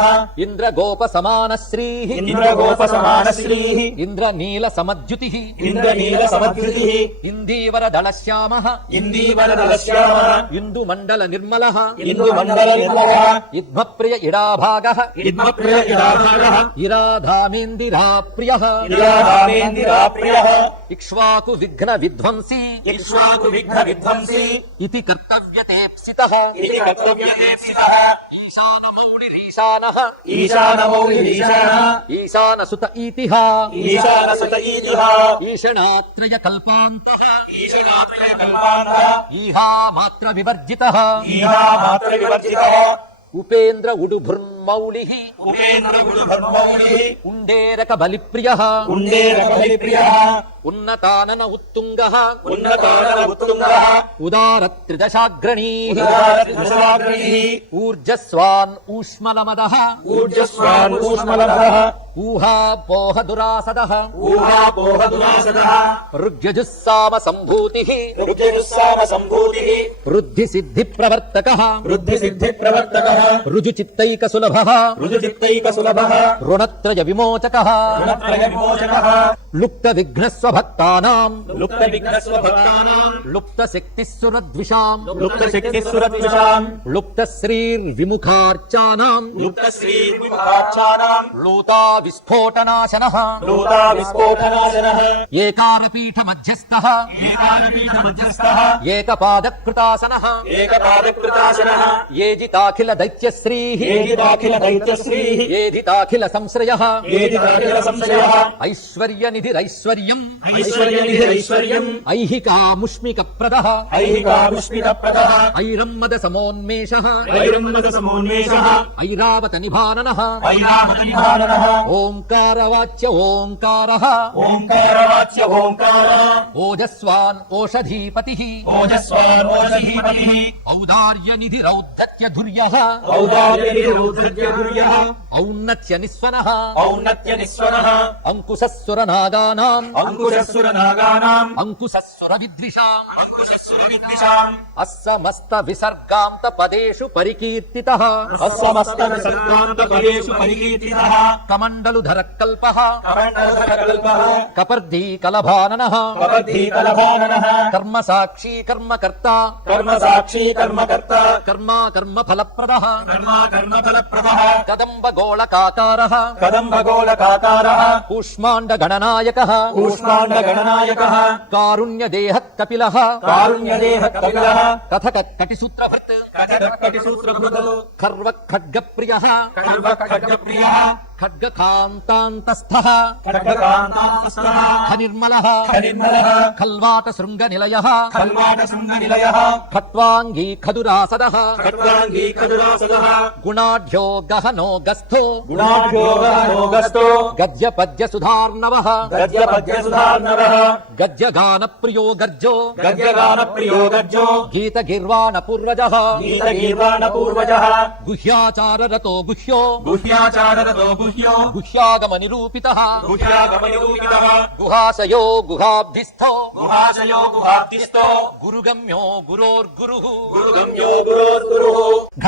इन्द्रगोपसमानश्रीः इन्द्रगोपसमानश्रीः इन्द्रनीलसमद्युतिः इन्द्रनीलसमद्युतिः इन्दीवरदलश्यामः इन्दीवरदलश्यामः इन्दुमण्डलनिर्मलः इन्दुमण्डलनिर्मलः इद्मप्रिय इडाभागः इद्मप्रिय इडाभागः इराधामेन्दिराप्रियः इराधामेन्दिराप्रियः इक्ष्वाकु विघ्न विध्वंसी इक्ष्वाकु विघ्न विध्वंसी इति कर्तव्यतेप्सितः इति कर्तव्यतेप्सितः ईशानमौलिरीशानः ईशानमौलिरीशानः ईशानसुत इतिः ईशानसुत ईतिः ईशणात्रयकल्पान्तः ईशनात्रयकल्पान्तः ईहा मात्र विवर्जितः ईहा मात्रविवर्जितः उपेन्द्र उडुभृन्मौलिः उपेन्द्रगुरुधर्मौलिः उण्डेरक बलिप्रियः उण्डेरकबलिप्रियः उन्नतानन उत्तुङ्गः उन्नतानन उत्तुङ्गः उदारत्रिदशाग्रणीः उदारत्रिदशाग्रणीः ऊर्जस्वान् ऊष्मलमदः ऊर्जस्वान् ऊष्मलमदः ऊहापोह दुरासदः ऊहापोहदुरासदः ऋग्यजुस्साम सम्भूतिः ऋग्यजुस्सामसम्भूतिः वृद्धिसिद्धिप्रवर्तकः वृद्धिसिद्धिप्रवर्तकः ऋजुचित्तैकसुलभः ऋजुचित्तैकसुलभः ऋणत्रयविमोचकः ऋणत्रयविमोचकः लुप्तविघ्नस्वभक्तानाम् लुप्तविघ्नस्वभक्तानाम् लुप्तशक्तिस्सुरद्विषाम् लुप्तशक्तिस्सुरद्विषाम् लुप्तश्रीर्विमुखार्चानाम् लुप्तश्रीविमुखार्चानाम् लूताविस्फोटनाशनः लूताविस्फोटनाशनः एकारपीठमध्यस्थः एकारपीठमध्यस्थः एकपादकृतासनः एकपादकृतासनः येजिताखिल दैत्यश्रीः येजिताखिल दैत्यश्रीः येजिताखिल संश्रयः येजिताखिल संशयः ऐश्वर्यनिधिरैश्वर्यम् ऐश्वर्यनिधिरैश्वर्यम् ऐहिकामुष्मिकप्रदः ऐहिकामुष्मिकप्रदः ऐरम्मदसमोन्मेषः वैरम्मदसमोन्मेषः ऐरावतनिभाननः ऐरावतनिभाननः ओङ्कारवाच्य ओङ्कारः ओङ्कारवाच्य ओङ्कारः ओजस्वान् ओषधीपतिः ओजस्वानोषधीपतिः औदार्यनिधिरौद्धत्यधुर्यः औदार्यनिधिरौद्धत्यधुर्यः औन्नत्यनिस्वनः औन्नत्यनिस्वनः अङ्कुशस्सुरनागानाम् अङ्कुशस्सुरनागानाम् अङ्कुशस्सुरविद्विषाम् अङ्कुशस्सुरविद्विषाम् अस्समस्तविसर्गान्तपदेषु परिकीर्तितः अस्समस्तविसर्गान्तपदेषु परिकीर्तितः कमण्डलुधरकल्पः कमण्डलधरकल्पः कपर्दीकलभाननः कपर्दीकलभाननः कर्मसाक्षी कर्मकर्ता कर्मसाक्षी कर्मकर्ता कर्मा कर्म कर्मफलप्रदः कर्मफलप्रदः कदम्बगोलकाकारः कदम्बगोलकाकारः कूष्माण्डगणनायकः कूष्माण्डगणनायकः कारुण्यदेहः कपिलः कारुण्यदेहः कपिलः कथकट्कटिसूत्रभृत् कटकटिसूत्रभृत् खर्वखड्गप्रियः खड्गप्रियः खड्गकान्तान्तस्थः खड्गकान्तान्तस्थः खनिर्मलः खनिर्मलः खल्वाटशृङ्गनिलयः खल्वाटशृङ्गनिलयः खट्वाङ्गी खदुरासदः खट्वाङ्गी खदुरासदः गुणाढ्यो गहनो गस्थो गुणाढ्योगस्तो गद्यपद्यसुधार्णवः गद्यपद्यसुधार्णवः गद्यगानप्रियो गर्जो गद्यगानप्रियो गज्जो गीतगीर्वाणपूर्वजः गीतगीर्वाणपूर्वजः गुह्याचाररतो गुह्यो गुह्याचाररतो गुह्यो गुह्यागमनिरूपितः गुह्यागमनिरूपितः गुहाशयो गुहाब्धिस्थो गुहाशयो गुहाब्धिस्तो गुरुगम्यो गुरोर्गुरुः गुरुगम्यो गुरोर्गुरुः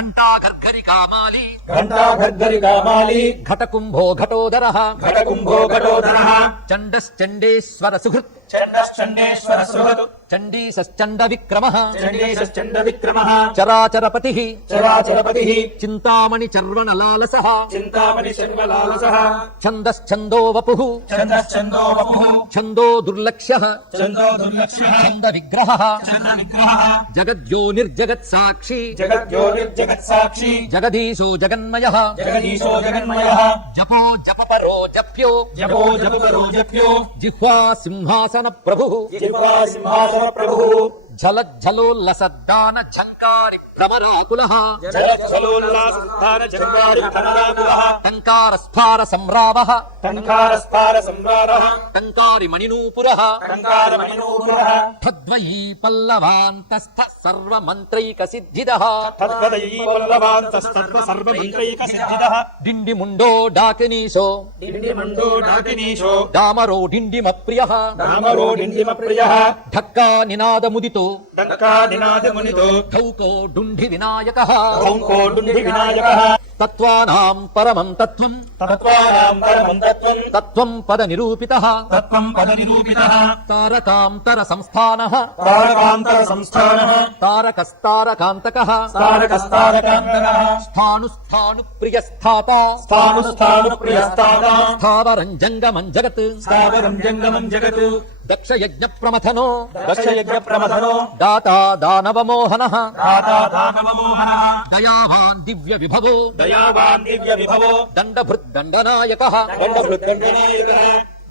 घण्टाघर्घरिकामाली घण्टाघर्घरिकामाली घटकुम्भो घटोदरः घटकुम्भो घटोदरः चण्डश्चण्डेश्वर सुहृत् चण्डश्चण्डेश्वर सुहृत् चण्डीसश्चण्डविक्रमः चण्डीसश्चण्डविक्रमः चराचरपतिः चराचरपतिः चिन्तामणिचर्वणलालसः चिन्तामणिशर्वलालसः छन्दश्छन्दो वपुः छन्दश्चन्दो वपुः छन्दो दुर्लक्ष्यः छन्दो दुर्लक्ष्यः छन्दविग्रहः छन्दविग्रहः जगद्योनिर्जगत्साक्षी जगद्योनिर्जगत्साक्षी जगदीशो जगन्मयः जगदीशो जगन्मयः जपो जपपरो जप्यो जपो जपकरो जप्यो जिह्वा सिंहासन प्रभुः जिह्वा सिंहासन प्रभुः झलज्झलोल्लसद्दान झङ्कारि भ्रमराकुलः जलज्जलोल्लासस्थान जङ्गारि भ्रमराकुलः टङ्कारस्फार सम्रावः टङ्कारस्फार सम्रारः टङ्कारि मणिनूपुरः टङ्कारमणिनूपुरः ठद्वयी पल्लवान्तस्थ सर्वमन्त्रैकसिद्धिदः तद्गदयी वल्लभान्तस्तत्त्व सर्वमन्त्रैकसिद्धिदः डिण्डिमुण्डो डाकिनीशो डिण्डिमण्डो डाकिनीशो डामरो डिण्डिमप्रियः डामरो डिण्डिमप्रियः ढक्का निनादमुदितो डङ्कानिनादमुनितो धौको डुण्ढिविनायकः धौको डुण्डिविनायकः तत्त्वानां परमं तत्त्वं तत्त्वानां परमं तत्त्वं तत्त्वं पदनिरूपितः तत्त्वं पदनिरूपितः तारकान्तरसंस्थानः तारकान्तरसंस्थानः तारकस्तारकान्तकः तारकस्तारकान्तकः स्थाणुस्थाणुप्रियस्थाता स्थाणुस्थाणुप्रियस्ताता स्थावरं जङ्गमं जगत् स्थावरं जङ्गमं जगत् दक्षयज्ञप्रमथनो दक्षयज्ञप्रमथनो दाता दानवमोहनः दाता दानवमोहनः दयावान् दिव्यविभवो दयावान् दिव्यविभवो दण्डभृद्दण्डनायकः दण्डभृद्दण्डनायकः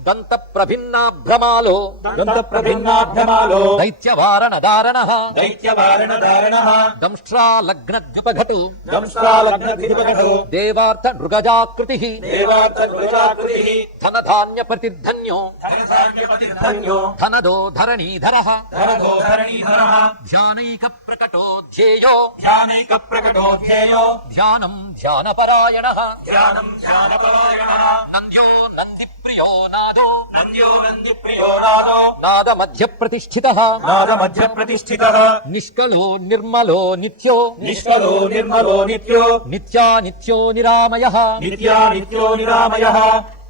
दन्तप्रभिन्नाभ्रमालो दन्तप्रभिन्नाभ्यमालो दैत्यवारणदारणः दैत्यवारणधारणः दंष्ट्रालग्नद्युपघटु दंष्ट्रालग्नधिपघटो देवार्थनृगजाकृतिः देवार्थकृताकृतिः धनधान्यप्रतिर्धन्यो धनधान्यपतिर्धन्यो धनदो धरणीधरः धरधो धरणीधरः ध्यानैकप्रकटो ध्येयो ध्यानैकप्रकटो ध्येयो ध्यानं ध्यानपरायणः ध्यानं ध्यानपरायणः नन्द्यो नन्दिप्रियो नादो नन्द्यो नन्दिप्रियो नादो नादमध्यप्रतिष्ठितः नादमध्यप्रतिष्ठितः निष्कलो निर्मलो नित्यो निष्कलो निर्मलो नित्यो नित्यानित्यो निरामयः नित्या नित्यो निरामयः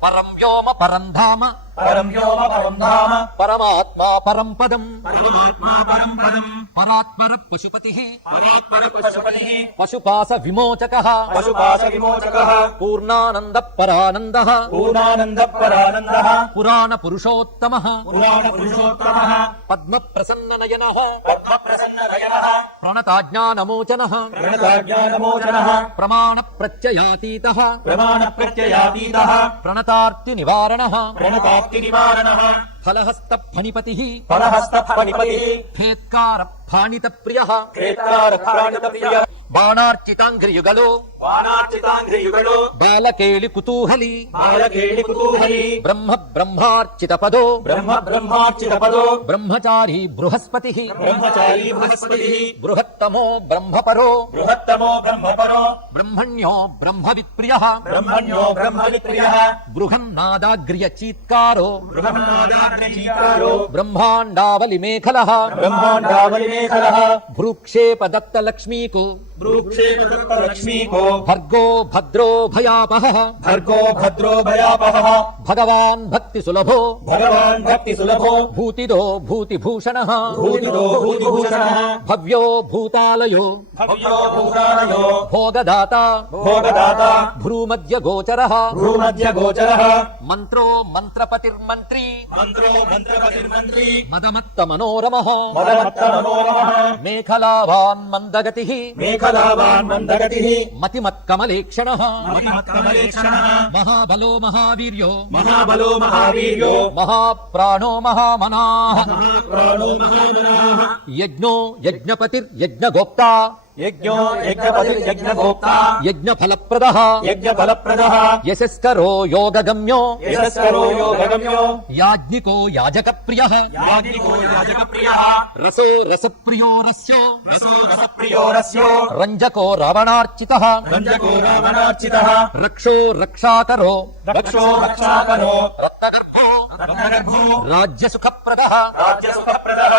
परं व्योम परं धाम परं व्योम परं धाम परमात्मा परं पदम् परमात्मा परं पदम् परात्पर पशुपतिः परात्परपशुपतिः पशुपास विमोचकः पशुपाशविमोचकः पूर्णानन्द परानन्दः पूर्णानन्दपरानन्दः पुराणपुरुषोत्तमः पुराणपुरुषोत्तमः पद्मप्रसन्ननयनः पद्मप्रसन्ननयनः प्रणताज्ञानमोचनः प्रणताज्ञानमोचनः प्रमाणप्रत्ययातीतः प्रमाणप्रत्ययातीतः प्रणतार्तिनिवारणः प्रणताप्तिनिवारणः फलहस्तफणिपतिः फलहस्तफणिपतिः खेत्कारफाणितप्रियः खेत्कारफाणितप्रियः बाणार्चिताङ्घ्रियुगलो वानार्चिताङ्घ्रियुगलो बालकेलिकुतूहली बालकेलिकुतूहली ब्रह्म ब्रह्मार्चितपदो ब्रह्म ब्रह्मार्चितपदो ब्रह्मचारी बृहस्पतिः ब्रह्मचारी बृहस्पतिः बृहत्तमो ब्रह्मपरो बृहत्तमो ब्रह्मपरो ब्रह्मण्यो ब्रह्मवित्प्रियः ब्रह्मण्यो ब्रह्मवित्प्रियः बृहन्नादाग्र्यचीत्कारो बृहन्नादाग्र्यचीत्कारो ब्रह्माण्डावलिमेखलः ब्रह्माण्डावलिमेखलः भ्रूक्षेपदत्तलक्ष्मीकु लक्ष्मीको भर्गो भद्रो भयापहः भर्गो भद्रो भयापहः भगवान् भक्तिसुलभो भगवान् भक्तिसुलभो भूतिदो भूतिभूषणः भूतिदो भूतिभूषणः भव्यो भूतालयो भव्यो भूतालयो भोगदाता भोगदाता भ्रूमध्यगोचरः भ्रूमध्यगोचरः मन्त्रो मन्त्रपतिर्मन्त्री मन्त्रो मन्त्रपतिर्मन्त्री मदमत्तमनोरमः मदमत्तमनोरमः मेखलावान् मन्दगतिः मेखलावान् मन्दगतिः मतिमत्कमलेक्षणः मतिमत्कमलेक्षणः महाबलो महावीर्यो महाबलो महावीर्यो महाप्राणो महामनाः महाप्राणो महामनाः यज्ञो यज्ञपतिर्यज्ञगोप्ता यज्ञो यज्ञपतिर्यज्ञगोप्ता यज्ञफलप्रदः यज्ञफलप्रदः यशस्करो योगगम्यो यशस्करो योगगम्यो याज्ञिको याजकप्रियः याज्ञिको याजकप्रियः रसो रसप्रियो रस्यो रसो रसप्रियो रस्यो रञ्जको रावणार्चितः रञ्जको रावणार्चितः रक्षो रक्षाकरो रक्षो रक्षाकरो रत्नगर्भो रत्नगर्भो राज्यसुखप्रदः राज्यसुखप्रदः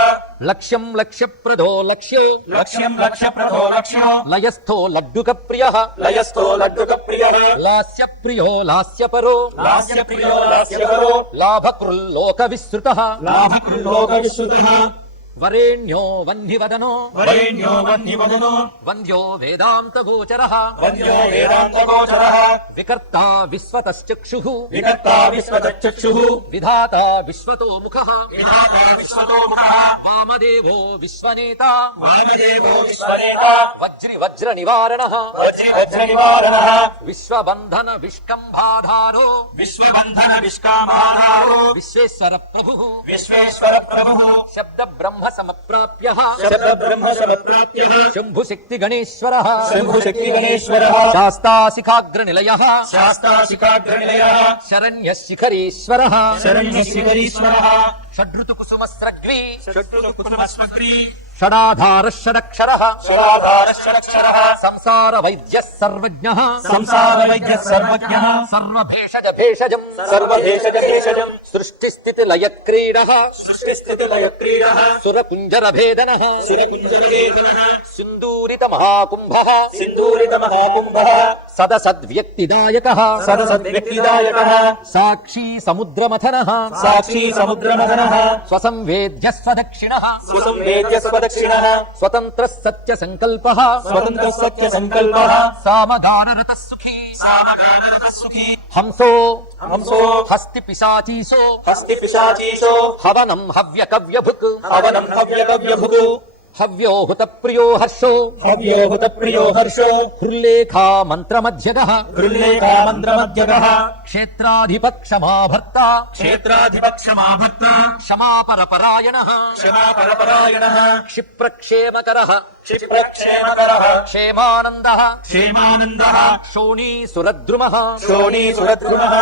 लक्ष्यं लक्ष्यप्रदो लक्ष्यो लक्ष्यं लक्ष्यप्रदो लक्ष्यो लयस्थो लड्डुकप्रियः लयस्थो लड्डुकप्रियः लास्यप्रियो लास्यपरो लास्यप्रियो लास्यकरो लाभकृल्लोकविसृतः लाभकृल्लोकविश्रुतः वरेण्यो वह्निवदनो वरेण्यो वह्निवदनो वन्द्यो वेदान्तगोचरः वन्द्यो वेदान्तगोचरः विकर्ता विश्वतश्चक्षुः विकर्ता विश्वतश्चक्षुः विधाता विश्वतोमुखः विधाता विश्वतोमुखः वामदेवो विश्वनेता वामदेवो विश्वनेता वज्रिवज्रनिवारणः वज्रनिवारणः विश्वबन्धन विष्कम्भाधारो विश्वबन्धन विष्कामाधारो विश्वेश्वरप्रभुः विश्वेश्वरप्रभुः शब्दब्रह्म समप्राप्यः शब्दब्रह्म समप्राप्यः शम्भुशक्तिगणेश्वरः शम्भुशक्तिगणेश्वरः शास्ताशिखाग्रनिलयः शास्ताशिखाग्रनिलयः शरण्यः शिखरेश्वरः शरण्यशिखरीश्वरः षड्ऋतुकुसुमस्रग्वी षट्कुसुमस्मग्री षडाधारः षडक्षरः षडाधारः षडक्षरः संसारवैद्यः सर्वज्ञः संसारवैद्यः सर्वज्ञः सर्वभेषज भेषजम् सर्वदेशजदेशजम् सृष्टिस्थितिलयक्रीडः सृष्टिस्थितिलयक्रीडः सुरकुञ्जरभेदनः सुरकुञ्जरवेदनः सिन्दूरितमहाकुम्भः सिन्दूरितमहाकुम्भः सदसद्व्यक्तिदायकः सदसद्व्यक्तिदायकः साक्षी समुद्रमथनः साक्षी समुद्रमथनः स्वसंवेद्यः स्वदक्षिणः सुसंवेद्य स्वदक्षिणः स्वतन्त्रः सत्यसङ्कल्पः स्वतन्त्रः सत्यसङ्कल्पः सामगानरतः सुखी सामगानरतः सुखी हंसो हंसो हस्तिपिशाचीसो हस्तिपिशाचीशो हवनं हव्यकव्यभुक् हवनं हव्यकव्यभुगु हव्यो हुतप्रियो हर्षो हव्यो हुतप्रियो हर्षो हृल्लेखा मन्त्रमध्यगः हृल्लेखामन्त्रमध्यगः क्षेत्राधिपक्षमाभर्ता क्षेत्राधिपक्षमाभर्ता क्षमापरपरायणः क्षमापरपरायणः क्षिप्रक्षेमकरः क्षिप्रक्षेमकरः क्षेमानन्दः क्षेमानन्दः शोणीसुरद्रुमः शोणीसुरद्रुमः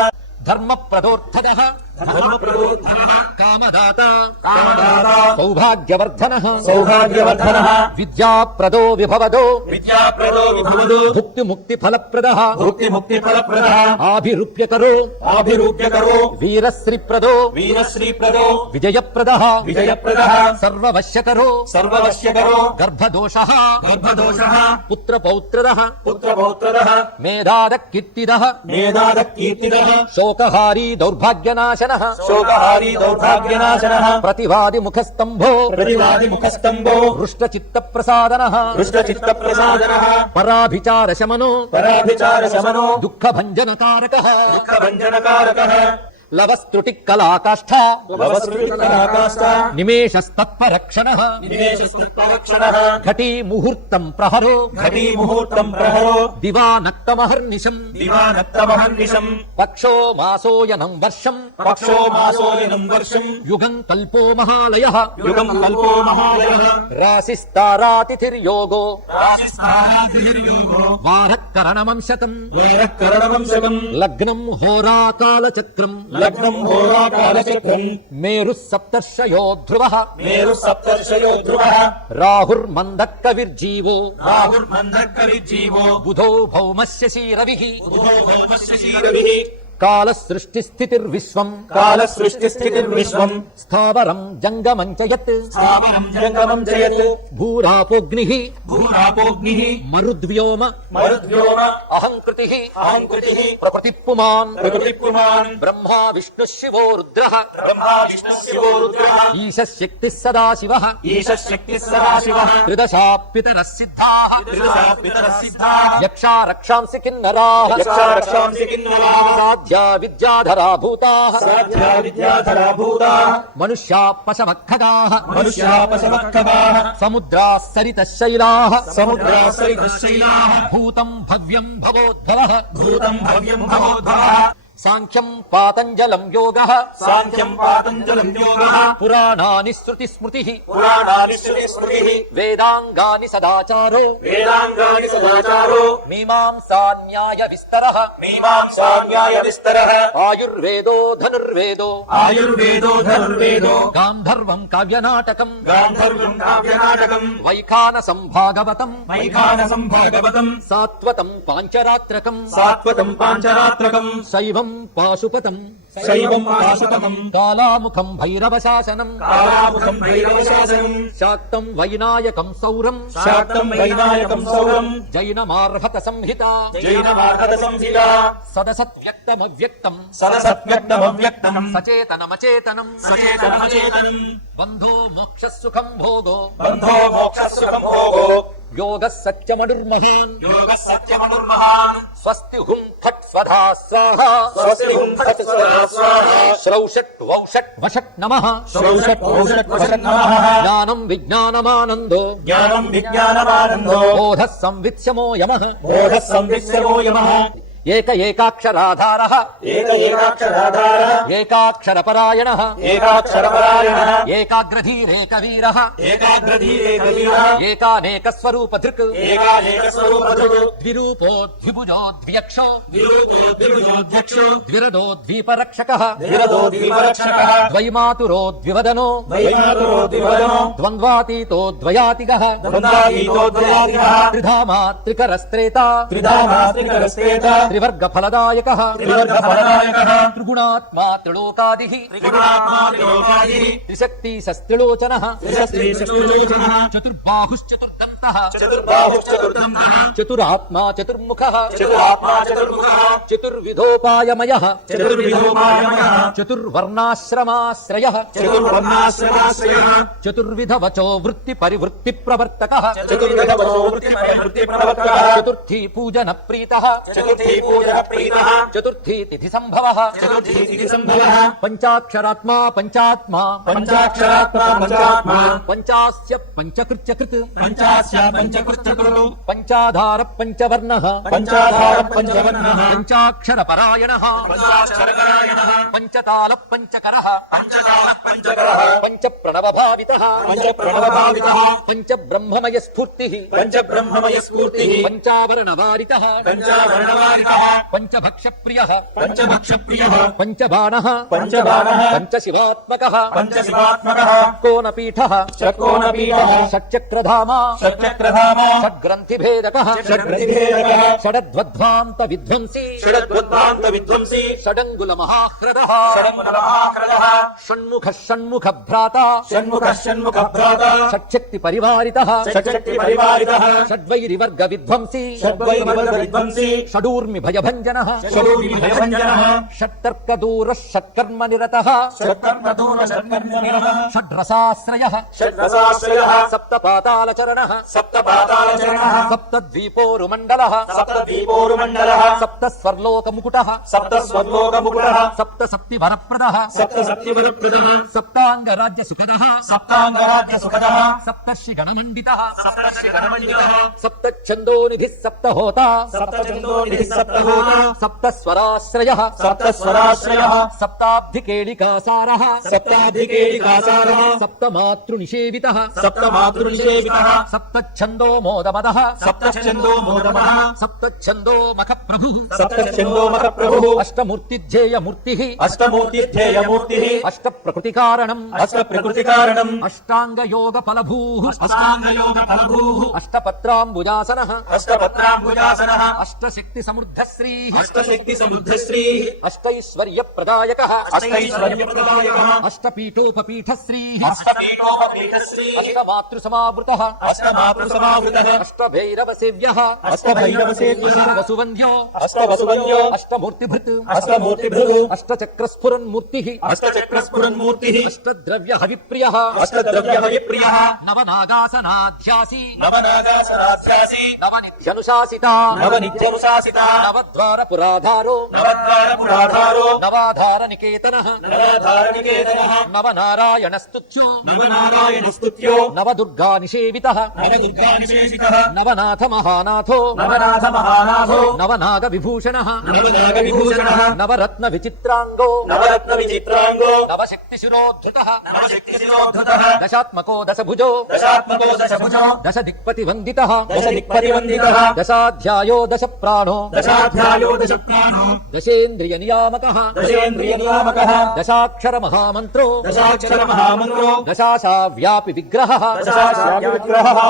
धर्मप्रदोर्थदः धर्मप्रबोधनः कामदाता कामदाता सौभाग्यवर्धनः सौभाग्यवर्धनः विद्याप्रदो विभवदो विद्याप्रदो विभवदो भुक्तिमुक्तिफलप्रदः भुक्तिमुक्तिफलप्रदः आभिरूप्यकरो आभिरूप्यकरो वीरश्रीप्रदो वीरश्रीप्रदो विजयप्रदः विजयप्रदः सर्ववश्यकरो सर्ववश्यकरो गर्भदोषः गर्भदोषः पुत्रपौत्रदः पुत्रपौत्रदः मेधादकीर्तिदः मेधादकीर्तिदः शोकहारी दौर्भाग्यनाशनः शोकहारी दौर्भाग्यनाशनः प्रतिवादिमुखस्तम्भो प्रतिवादिमुखस्तम्भो हृष्टचित्तप्रसादनः हृष्टचित्तप्रसादनः पराभिचारशमनो पराभिचारशमनो दुःखभञ्जनकारकः दुःखभञ्जनकारकः लवस्तुटिकलाकाष्ठा लवस्फुटितराकाष्ठा निमेषस्तत्परक्षणः निमेषस्तत्परक्षणः घटी मुहूर्तम् प्रहरो घटी मुहूर्तम् प्रहरो दिवानक्तमहर्निशम् दिवानक्तमहर्निशम् पक्षो मासोयनम् वर्षम् पक्षो मासोयनम् वर्षम् युगम् कल्पो महालयः युगम् कल्पो महालयः राशिस्तारातिथिर्योगो राशिस्तारातिथिर्योगो वारःकरणमंशतम् वैरःकरणवंशकम् लग्नम् होराकालचक्रम् लग्नम् होराकालचक्रम् मेरुः सप्तर्षयो ध्रुवः मेरुः सप्तर्षयो ध्रुवः राहुर्मन्दः कविर्जीवो राहुर्मन्धः कविर्जीवो बुधो भौमस्य रविः बुधो भौमस्य शीरविः కాల సృష్టి స్థితిర్విశ్వం కాల సృష్టి స్థితిర్విశ్వం స్థావరం జంగమం చ యత్ స్థావరం జంగమం జయత్ భూరాపోగ్నిః భూరాపోగ్నిః మరుద్వ్యోమ మరుద్వ్యోమ అహంకృతిః అహంకృతిః ప్రకృతి పుమాన్ ప్రకృతి పుమాన్ బ్రహ్మా విష్ణు శివో రుద్రః బ్రహ్మా విష్ణు శివో రుద్రః ఈశశక్తిః సదాశివః ఈశశక్తిః సదాశివః త్రిదశా పితరః సిద్ధాః త్రిదశా పితరః సిద్ధాః యక్షా రక్షాంసి కిన్నరాః యక్షా రక్షాంసి కిన్నరాః సాధ్యా విద్యాధరా భూతాః సాధ్యా విద్యాధరా భూతాః మనుష్యా పశవః ఖగాః మనుష్యా పశవః ఖగాః సముద్రాः సరితः శైలాः సముద్రా సరితః శైలాః భూతం భవ్యం భవోద్భవః భూతం భవ్యం భవోద్భవః సాంఖ్యం పాతంజలం యోగః సాంఖ్యం పాతంజలం యోగః పురాణాని శృతి స్మృతిః పురాణాని శృతి స్మృతిః వేదాంగాని సదాచారో వేదాంగాని సదాచారో మీమాంసా న్యాయ విస్తరః మీమాంసా న్యాయ విస్తరః ఆయుర్వేదో ధనుర్వేదో ఆయుర్వేదో ధనుర్వేదో గాంధర్వం కావ్యనాటకం గాంధర్వం కావ్యనాటకం వైఖానసం భాగవతం వైఖానసం భాగవతం సాత్వతం పాంచరాత్రకం సాత్వతం పాంచరాత్రకం శైవం పాశుపతం శైవం పాశుపతం కాలాముఖం భైరవశాసనం కాలాముఖం భైరవశాసనం శాక్తం వైనాయకం సౌరం శాక్తం వైనాయకం సౌరం జైనమార్హత సంహిత జైనమార్హత సంహిత సదసత్వ్యక్తమవ్యక్తం సదసత్వ్యక్తమవ్యక్తం సచేతనమచేతనం సచేతనమచేతనం బంధో మోక్షసుఖం భోగో బంధో మోక్షసుఖం భోగో యోగः సత్యమనుర్మహాన్ యోగः సత్యమనుర్మహాన్ స్వస్తి హుం ఫట్ స్వధా స్వాహా స్వస్తి హుం ఫట్ స్వధా స్వాహా శ్రౌషట్ వౌషట్ వషట్ నమః శ్రౌషట్ పౌషట్ వషట్ నమః జ్ఞానం విజ్ఞానమానందో జ్ఞానం విజ్ఞానమానందో బోధః సంవిత్స్యమో యమః బోధః సంవిత్స్యమో యమః ఏక ఏకాక్షరాధారః ఏక ఏకాక్షరాధారః ఏకాక్షరపరాయణః ఏకాక్షరపరాయణః ఏకాగ్రధీరేక వీరః ఏకాగ్రధీరేకవీరః ఏకానేకస్వరూపధృక్ ఏకానేకస్వరూపధృక్ ద్విరూపో ద్విభుజో ద్వ్యక్షో ద్విరూపో ద్విభుజోధ్యక్షో ద్విరదో ద్వీపరక్షకః ధీరదో ద్వీపరక్షకః ద్వైమాతురో ద్వివదనో ద్వైమాతురో ద్వివదనో ద్వంద్వాతీతో ద్వయాతిగః ద్వంద్వాతీతో ద్వయాతిగః త్రిధామా త్రికరస్త్రేతా త్రిధామాస్త్రికరస్వేత త్రివర్గఫలదాయకః త్రివర్గఫలదాయకః త్రిగుణాత్మా త్రిలోకాదిః త్రిగుణాత్మా త్రిలోకాదిః త్రిశక్తిశస్త్రిలోచనః త్రిశస్త్రీశక్తిలోచనః చతుర్బాహుశ్చతుర్దంతః చతుర్బాహుశ్చతుర్దంతః చతురాత్మా చతుర్ముఖః చతురాత్మా చతుర్ముఖః చతుర్విధోపాయమయః చతుర్విధోపాయమయః చతుర్వర్ణాశ్రమాశ్రయః చతుర్వర్ణాశ్రమాశ్రయః చతుర్విధవచో వృత్తి పరివృత్తి ప్రవర్తకః చతుర్విధవచో వృత్తి ప్రవర్తకః చతుర్థీ పూజన ప్రీతః చతుర్థీ పూజన ప్రీతః చతుర్థీ తిథి సంభవః చతుర్థీ తిథి సంభవః పంచాక్షరాత్మా పంచాత్మా పంచాక్షరాత్మా పంచాత్మా పంచాస్య పంచకృత్యకృత్ పంచాస్య పంచకృత్యకృతు పంచాధార పంచవర్ణః పంచాధార పంచవర్ణః పంచాక్షరపరాయణః పంచాక్షరపరాయణః పంచతాళ పంచకరః పంచకాలః పంచకరః పంచప్రణవభావితః పంచప్రణవభావితః పంచబ్రహ్మమయ స్ఫూర్తిః పంచబ్రహ్మమయ స్ఫూర్తిః పంచావరణవారితః పంచావరణవారితః పంచభక్షప్రియః పంచభక్షప్రియః పంచబాణః పంచబాణః పంచశివాత్మకः పంచశివాత్మకः కోనపీఠః షట్కోణపీఠः షట్చక్రధామా షట్చక్రధామా షడ్గ్రంథిభేదకः షడ్గ్రంథిభేదకः షడధ్వధ్వాంత విధ్వంసి షడద్వద్వాంత విధ్వంసి షడంగుల మహాహృదః షడంగుణమహాకృతः షణ్ముఖ షణ్ముఖ భ్రాత షణ్ముఖः షణ్ముఖభ్రాత షట్శక్తి పరివారితః షట్శక్తి పరివారితః షడ్వైరివర్గ విధ్వంసి షడ్వైరివర్గ విధ్వంసి షడూర్మి భయభంజనః షడూర్మి భయభంజనః షట్టర్కదూర షట్కర్మ నిరతః షట్కర్మదూర షట్కర్మనిరః షడ్రసాశ్రయః షడ్రసాశ్రయः సప్తపాతాళచరణః సప్తపాతాళచరణः సప్తద్వీపోరుమండలః సప్తదీపోరుమండలः సప్తస్వర్లోకముకుటః సప్తస్వర్లోకముకుటः సప్తసప్తివరప్రదః సప్తసప్తివరప్రదः సప్తాంగరాజ్యసుఖదః సప్తాంగరాజ్యసుఖదः సప్తర్షిగణమండితః సప్తర్షిగణమండితः సప్తఛందోనిధిః సప్తహోతా సప్తచందోనిధిः సప్తహోతా సప్తస్వరాశ్రయః సప్తస్వరాశ్రయः సప్తాబ్ధికేళికాసారः సప్తాధికేళికాసారः సప్తమాతృనిషేవితః సప్తమాతృనిషేవితः సప్త సప్తఛందో మోదమదః సప్తఛందో మోదమః సప్తఛందో మఖ ప్రభు సప్తఛందో మఖ ప్రభుః అష్టమూర్తిధ్యేయ మూర్తిః అష్టమూర్తిధ్యేయ మూర్తిః అష్ట ప్రకృతి కారణం అష్ట ప్రకృతి కారణం అష్టాంగ యోగ ఫలభూః అష్టాంగ యోగ ఫలభూః అష్టపత్రాంబుజాసనః అష్టపత్రాంబుజాసనః అష్టశక్తి సమృద్ధ శ్రీ అష్టశక్తి సమృద్ధ శ్రీ అష్టైశ్వర్య ప్రదాయకః అష్టైశ్వర్య ప్రదాయకః అష్టపీఠోపపీఠ శ్రీ అష్టపీఠోపపీఠ శ్రీ అష్టమాతృ సమావృతః అష్టమాతృ సమావృతః అష్టభైరవ సేవ్యః అష్టభైరవ సేవ్యః అష్టవసువంద్యో అష్టవసువంద్యో అష్టమూర్తిభృత్ అష్టమూర్తిభృత్ అష్టచక్రస్ఫురన్ మూర్తిః అష్టచక్రస్ఫురన్ మూర్తిః అష్టద్రవ్య హవిప్రియః అష్టద్రవ్య హవిప్రియః నవనాగాసనాధ్యాసి నవనాగాసనాధ్యాసి నవనిధ్యనుశాసిత నవనిత్యనుశాసిత నవద్వార పురాధారో నవద్వార పురాధారో నవాధార నికేతనః నవధారణికేతనః నవనారాయణ స్తుత్యో నవనారాయణ స్తుత్యో నవదుర్గా నిషేవితః నవదుర్గా నిషేషితః నవనాథ మహానాథో నవనాథ మహానాథో నవనాగ విభూషణః నవనాగ విభూషణః నవరత్న విచిత్రాంగో నవరత్న విచిత్రాంగో నవశక్తి శిరోద్ధృతః నవశక్తి శిరోద్ధృతః దశాత్మకో దశభుజో దశాత్మకో దశభుజో దశ దిక్పతి వందితః దశ దిక్పతి వందితః దశాధ్యాయో దశ ప్రాణో దశాధ్యాయో దశ ప్రాణో దశేంద్రియ నియామకః దశేంద్రియ నియామకః దశాక్షర మహామంత్రో దశాక్షర మహామంత్రో దశాశా వ్యాపి విగ్రహః దశాశావ్య విగ్రహః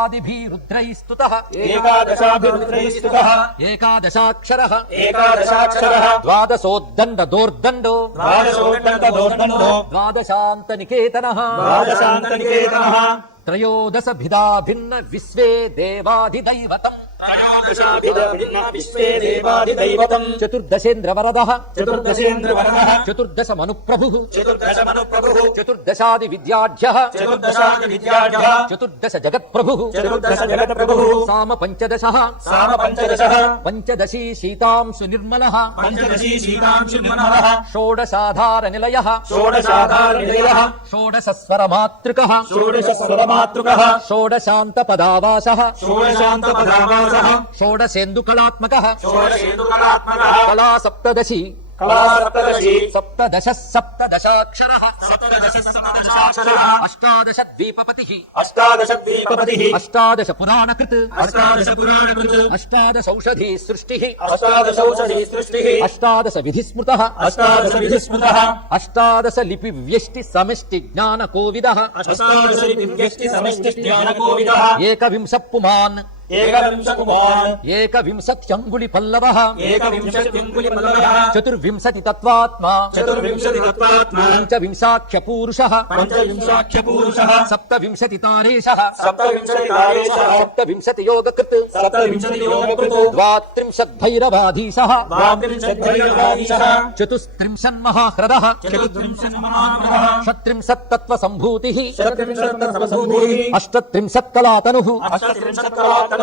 ఏకాదశాదిభిరుద్రైస్తుతః ఏకాదశాభిరుద్రైస్తుతః ఏకాదశాక్షరః ఏకాదశాక్షరః ద్వాదశోద్దండ దోర్దండో ద్వాదశోత్తంత దోర్దండో ద్వాదశాంత నికేతనః ద్వాదశాంతనికేతనః త్రయోదశ భిదా భిన్న విశ్వే దేవాధిదైవతం త్రయోదశాభిన్న విశ్వే దేవాదిదైవతం చతుర్దశేంద్ర వరదః చతుర్దశేంద్ర వరదః చతుర్దశ మనుప్రభుః చతుర్దశ మనుప్రభుః చతుర్దశాది విద్యాఢ్యః చతుర్దశాది విద్యాఢ్యః చతుర్దశ జగత్ప్రభుః చతుర్దశ జగత్ప్రభుః సామ పంచదశః సామ పంచదశః పంచదశీ శీతాంశు నిర్మలః పంచదశీ శీతాంశు నిర్మలః షోడశాధార నిలయః షోడశాధార నిలయః షోడశ స్వరమాతృకః షోడశ స్వరమాతృకః షోడశాంత పదావాసః షోడశాంత పదావాసః షోడశేందుకళాత్మకః షోడశేందుకళాత్మకః కళా సప్తదశి కళా సప్తదశి సప్తదశ సప్తదశాక్షరః సప్తదశ సప్తదశాక్షరః అష్టాదశ ద్వీపపతిః అష్టాదశ ద్వీపపతిః అష్టాదశ పురాణకృత్ అష్టాదశ పురాణకృత్ అష్టాదశౌషధీ సృష్టిః అష్టాదశౌషధి సృష్టిః అష్టాదశ విధిస్మృతః అష్టాదశ విధిస్మృతః అష్టాదశ లిపి వ్యష్టి సమష్టి జ్ఞాన కోవిదః అష్టాదశ వ్యష్టి సమష్టి జ్ఞానకోవిదః ఏకవింశ పుమాన్ ఏకవింశ కుమార్ ఏకవింశత్యంగుళి పల్లవః ఏకవింశత్యంగుళి పల్లవః చతుర్వింశతి తత్వాత్మా చతుర్వింశతి తత్వాత్మా పంచవింశాఖ్య పూరుషః పంచవింశాఖ్య పురుషః సప్తవింశతి తారేషః సప్తవింశతి తారేషః సప్తవింశతి యోగకృత్ సప్తవింశతి యోగకృత్ ద్వాత్రింశత్ భైరవాధీశः ద్వావింశద్వైరవాదీశः చతుస్త్రింశన్మహాహ్రదः చతుర్వింశతి మహాగ్రహः షట్త్రింశత్ తత్వసంభూతిః షట్త్రింశత్ సమసంభూతిః అష్టత్రింశత్ కళాతనుః అష్టత్రింశత్ కళాతనుః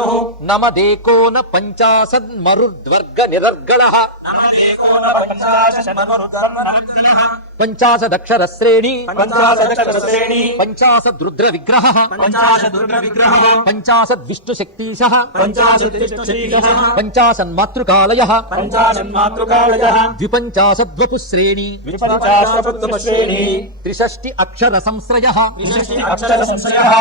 నమదేకోన పంచాశద్ మరుద్వర్గ నిరర్గళః పంచాశదక్షర శ్రేణి పంచాశదక్షరశ్రేణి పంచాశద్రుద్ర విగ్రహः పంచాశదుర్గ విగ్రహः పంచాశద్ విష్ణుశక్తీశः పంచాశతిష్టశీలः పంచాశన్మాతృకాలయः పంచాశన్మాతృకాలయः ద్విపంచాశద్వపు శ్రేణి విపంచాశపుత్రశ్రేణి త్రిషష్టి అక్షర సంశ్రయः విశిష్టి అక్షర సంశయः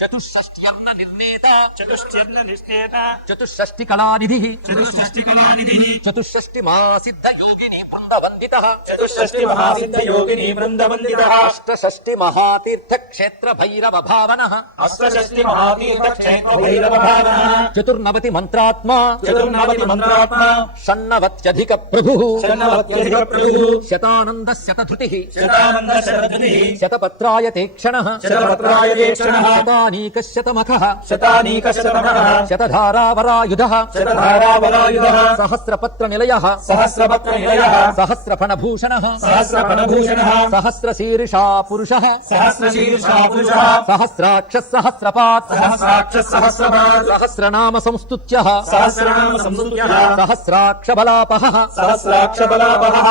చతుషష్ట్యర్ణ నిర్ణేత చతుశ్చర్ణ నిష్ఠేత చతుషష్టి కళానిధిః చతుషష్టి కళానిధిః చతుషష్టి మహాసిద్ధ యోగిని బృందవందితః చతుషష్టి మహాసిద్ధ యోగిని బృందవందితః అష్టషష్టి మహాతీర్థ క్షేత్ర భైరవ భావనః అష్టషష్టి మహాతీర్థ క్షేత్ర భైరవ భావనః చతుర్నవతి మంత్రాత్మా చతుర్నవతి మంత్రాత్మ షణ్ణవత్యధిక ప్రభుః షణ్ణవత్యధిక ప్రభుః శతానంద శతధృతిః శతానంద శతధృతిః శతపత్రాయతే క్షణః శతపత్రాయతే క్షణః శతానీకశతమఖః శతానీకశతమః శతధారావరాయుధః శతధారావరాయుధః సహస్రపత్ర నిలయః సహస్రపత్ర నిలయః సహస్రఫణభూషణః సహస్రఫణభూషణః సహస్రశీర్షా పురుషः సహస్రశీర్షా పురుషः సహస్రాక్ష సహస్రపాత్ సహస్రాక్ష సహస్రపాద్ సహస్రనామ సంస్తుత్యః సహస్రనామ సంస్తుత్యః సహస్రాక్ష బలాపహః సహస్రాక్ష బలాపహః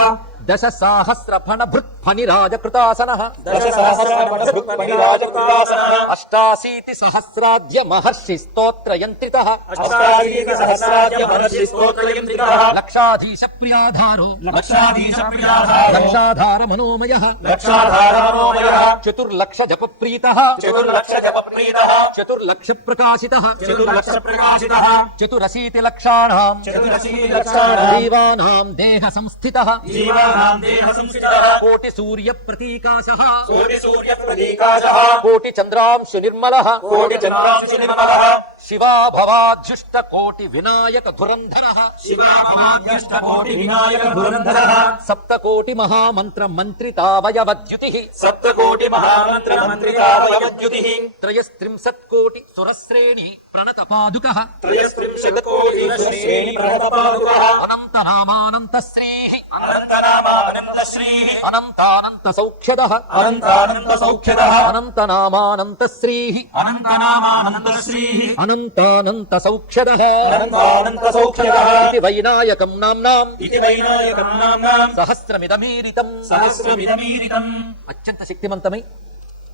దశ సాహస్ర ఫణభృత్ ఫణిరాజకృతాసనః దశసహస్రపటభృత్పణిరాజకృతాసనః అష్టాశీతి సహస్రాద్య మహర్షి స్తోత్ర యంత్రితః అష్టాదీసహస్రాద్య మహర్షి స్తోత్రయంత్రితః లక్షాధీశ ప్రియాధారో లక్షాధీశప్రియాధారో లక్షాధార మనోమయః లక్షాధారమనోమయః చతుర్లక్ష జప ప్రీతః చతుర్లక్ష జపప్రీతః చతుర్లక్ష ప్రకాశితః చతుర్లక్ష ప్రకాశితః చతురశీతి లక్షాణాం చతురశీలక్షాణాం జీవానాం దేహ సంస్థితః జీవానాం దేహ సంస్థితః కోటి సూర్య ప్రతీకాశః కోటి సూర్య ప్రతీకాశః కోటి చంద్రాంశు నిర్మలః కోటి చంద్రాంశు నిర్మలః శివా భవాధ్యుష్ట కోటి వినాయక ధురంధరః శివాభవాభ్యష్ట కోటి వినాయక ధురంధరః సప్త కోటి మహామంత్ర మంత్రితావయవద్యుతిః సప్తకోటి మహామంత్ర మంత్రితావయవద్యుతిః త్రయస్త్రింశత్ కోటి సురశ్రేణి ప్రణత పాదుకః త్రయస్త్రింశత్కోటి శ్రేణి ప్రణతపాదుకః అనంత నామానంత శ్రీః అనంతనామ అనంత శ్రీః అనంతానంత సౌఖ్యదః అనంతానంత సౌఖ్యదః అనంత నామానంత శ్రీః అనంతనామ అనంత శ్రీః అనంతానంత సౌఖ్యదః అనంతానంత సౌఖ్యదః ఇది వైనాయకం నామ్నాం ఇది వైనాయకం నామ్నాం సహస్రమిదమీరితం సహస్రమిదమీరితం అత్యంత శక్తివంతమై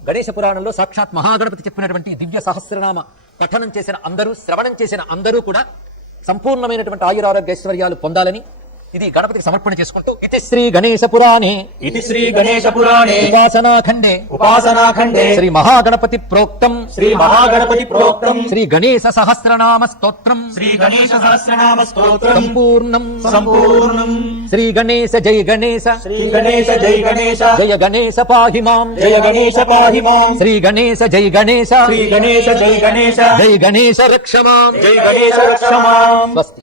గణేశ పురాణంలో సాక్షాత్ మహాగణపతి చెప్పినటువంటి దివ్య సహస్రనామ పఠనం చేసిన అందరూ శ్రవణం చేసిన అందరూ కూడా సంపూర్ణమైనటువంటి ఆయురారోగ్యైశ్వర్యాలు పొందాలని ఇది గణపతికి సమర్పణ చేసుకుంటూ ఇది శ్రీ గణేశ పురాణే ఇది శ్రీ గణేశ పురాణే ఉపాసనాఖండే ఉపాసనాఖండే శ్రీ మహాగణపతి ప్రోక్తం శ్రీ మహాగణపతి ప్రోక్తం శ్రీ గణేశ సహస్రనామ స్తోత్రం శ్రీ గణేశ సహస్రనామ స్తోత్రం సంపూర్ణం సంపూర్ణం శ్రీ గణేశ జై గణేశ శ్రీ గణేశ జై గణేశ జయ గణేశ పాహి మాం జయ గణేశ పాహి మాం శ్రీ గణేశ జై గణేశ శ్రీ గణేశ జై గణేశ జై గణేశ రక్ష మాం జై గణేశ రక్ష మాం స్వస్తి.